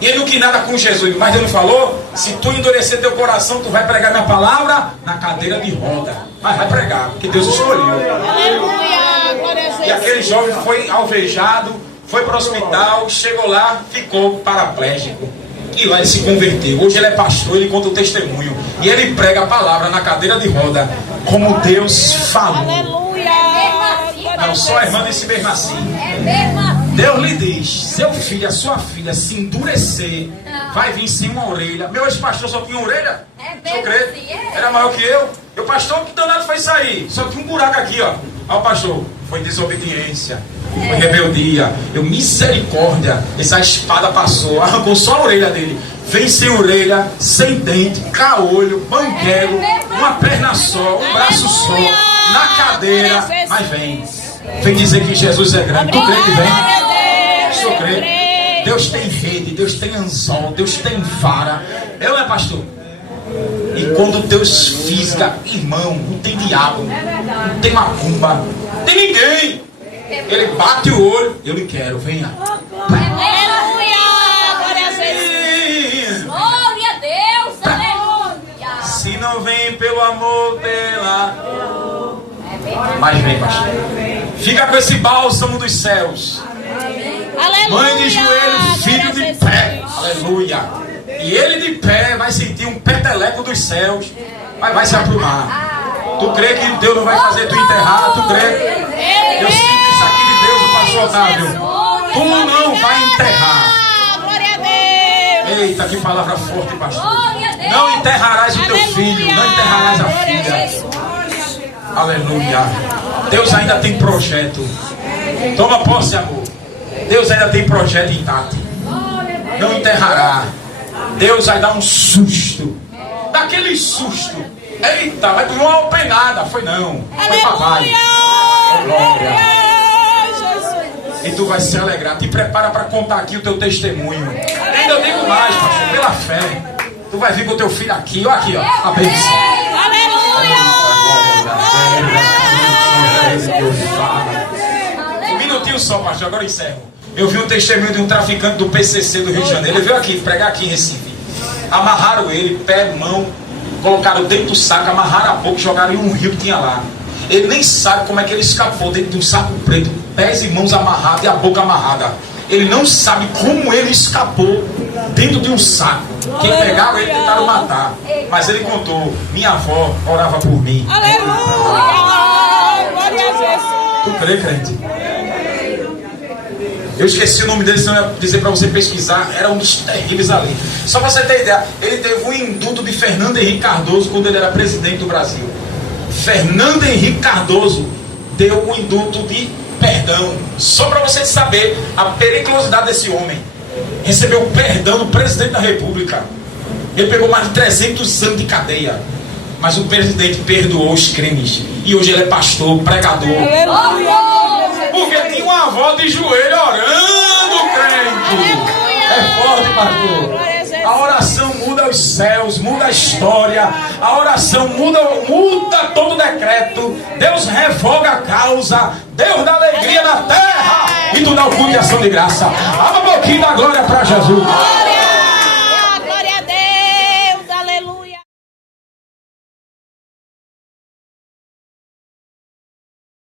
E ele não quis nada com Jesus, mas Deus não falou: se tu endurecer teu coração, tu vai pregar minha palavra na cadeira de roda. Mas vai pregar, porque Deus escolheu. Aleluia, glória a Jesus. E aquele jovem foi alvejado, foi para o hospital, chegou lá, ficou paraplégico. E lá ele se converteu. Hoje ele é pastor, ele conta o testemunho. E ele prega a palavra na cadeira de roda, como Deus falou. Aleluia. Não, só a irmã disse mesmo assim. Deus lhe diz: seu filho, a sua filha se endurecer, vai vir sem uma orelha. Meu ex-pastor só tinha orelha. Eu creio. Era maior que eu. Meu pastor, que danado foi isso aí? Só tinha um buraco aqui, ó. Ó, o pastor, foi desobediência, foi rebeldia. Eu, misericórdia. Essa espada passou, arrancou só a orelha dele. Vem sem orelha, sem dente, caolho, banquero, uma perna só, um braço só, na cadeira, mas vem. Vem dizer que Jesus é grande. Tu crê que vem? Eu creio. Deus tem rede, Deus tem anzol, Deus tem vara. Eu, né, pastor? E quando Deus fisga, irmão, não tem diabo, não tem macumba, não tem ninguém. Ele bate o olho, eu lhe quero, venha. Aleluia, glória a Jesus. Glória a Deus, aleluia. Se não vem pelo amor dela, mas vem, pastor. Fica com esse bálsamo dos céus. Aleluia. Mãe de joelho, filho de pé. Aleluia. E ele de pé vai sentir um peteleco dos céus, mas vai se aprumar. Tu crê que Deus não vai fazer tu enterrar? Tu crê? Eu sinto isso aqui de Deus, o pastor Otávio. Tu não vai enterrar. Glória a Deus. Eita, que palavra forte, pastor. Não enterrarás o teu filho, não enterrarás a filha. Aleluia. Deus ainda tem projeto. Toma posse, amor. Deus ainda tem projeto intacto. Não enterrará. Deus vai dar um susto. Daquele susto. Eita, vai tomar uma alpenada. Foi não. Foi papai. Oh, glória. E tu vai se alegrar. Te prepara para contar aqui o teu testemunho. Ainda eu digo mais, pastor. Pela fé. Tu vai vir com o teu filho aqui. Olha aqui, ó. A bênção. Um minutinho só, pastor. Agora eu encerro. Eu vi um testemunho de um traficante do PCC do Rio de Janeiro. Ele veio aqui pregar aqui em Recife. Amarraram ele, pé, mão, colocaram dentro do saco, amarraram a boca e jogaram em um rio que tinha lá. Ele nem sabe como é que ele escapou dentro de um saco preto, pés e mãos amarrados e a boca amarrada. Ele não sabe como ele escapou dentro de um saco. Quem pegaram ele tentaram matar. Mas ele contou: minha avó orava por mim. Aleluia! Glória a Jesus! Tu crê, crente? Eu esqueci o nome dele, senão eu ia dizer para você pesquisar. Era um dos terríveis ali. Só para você ter ideia, ele teve um indulto de Fernando Henrique Cardoso quando ele era presidente do Brasil. Fernando Henrique Cardoso deu um indulto de perdão. Só para você saber a periculosidade desse homem. Recebeu o perdão do presidente da República. Ele pegou mais de 300 anos de cadeia. Mas o presidente perdoou os crimes. E hoje ele é pastor, pregador. Porque tinha uma avó de joelho orando, crente. É forte, pastor. A oração muda os céus, muda a história. A oração muda todo o decreto. Deus revoga a causa. Deus dá alegria na terra. E tu dá o culto de ação de graça. Abra a boquinha da glória para Jesus.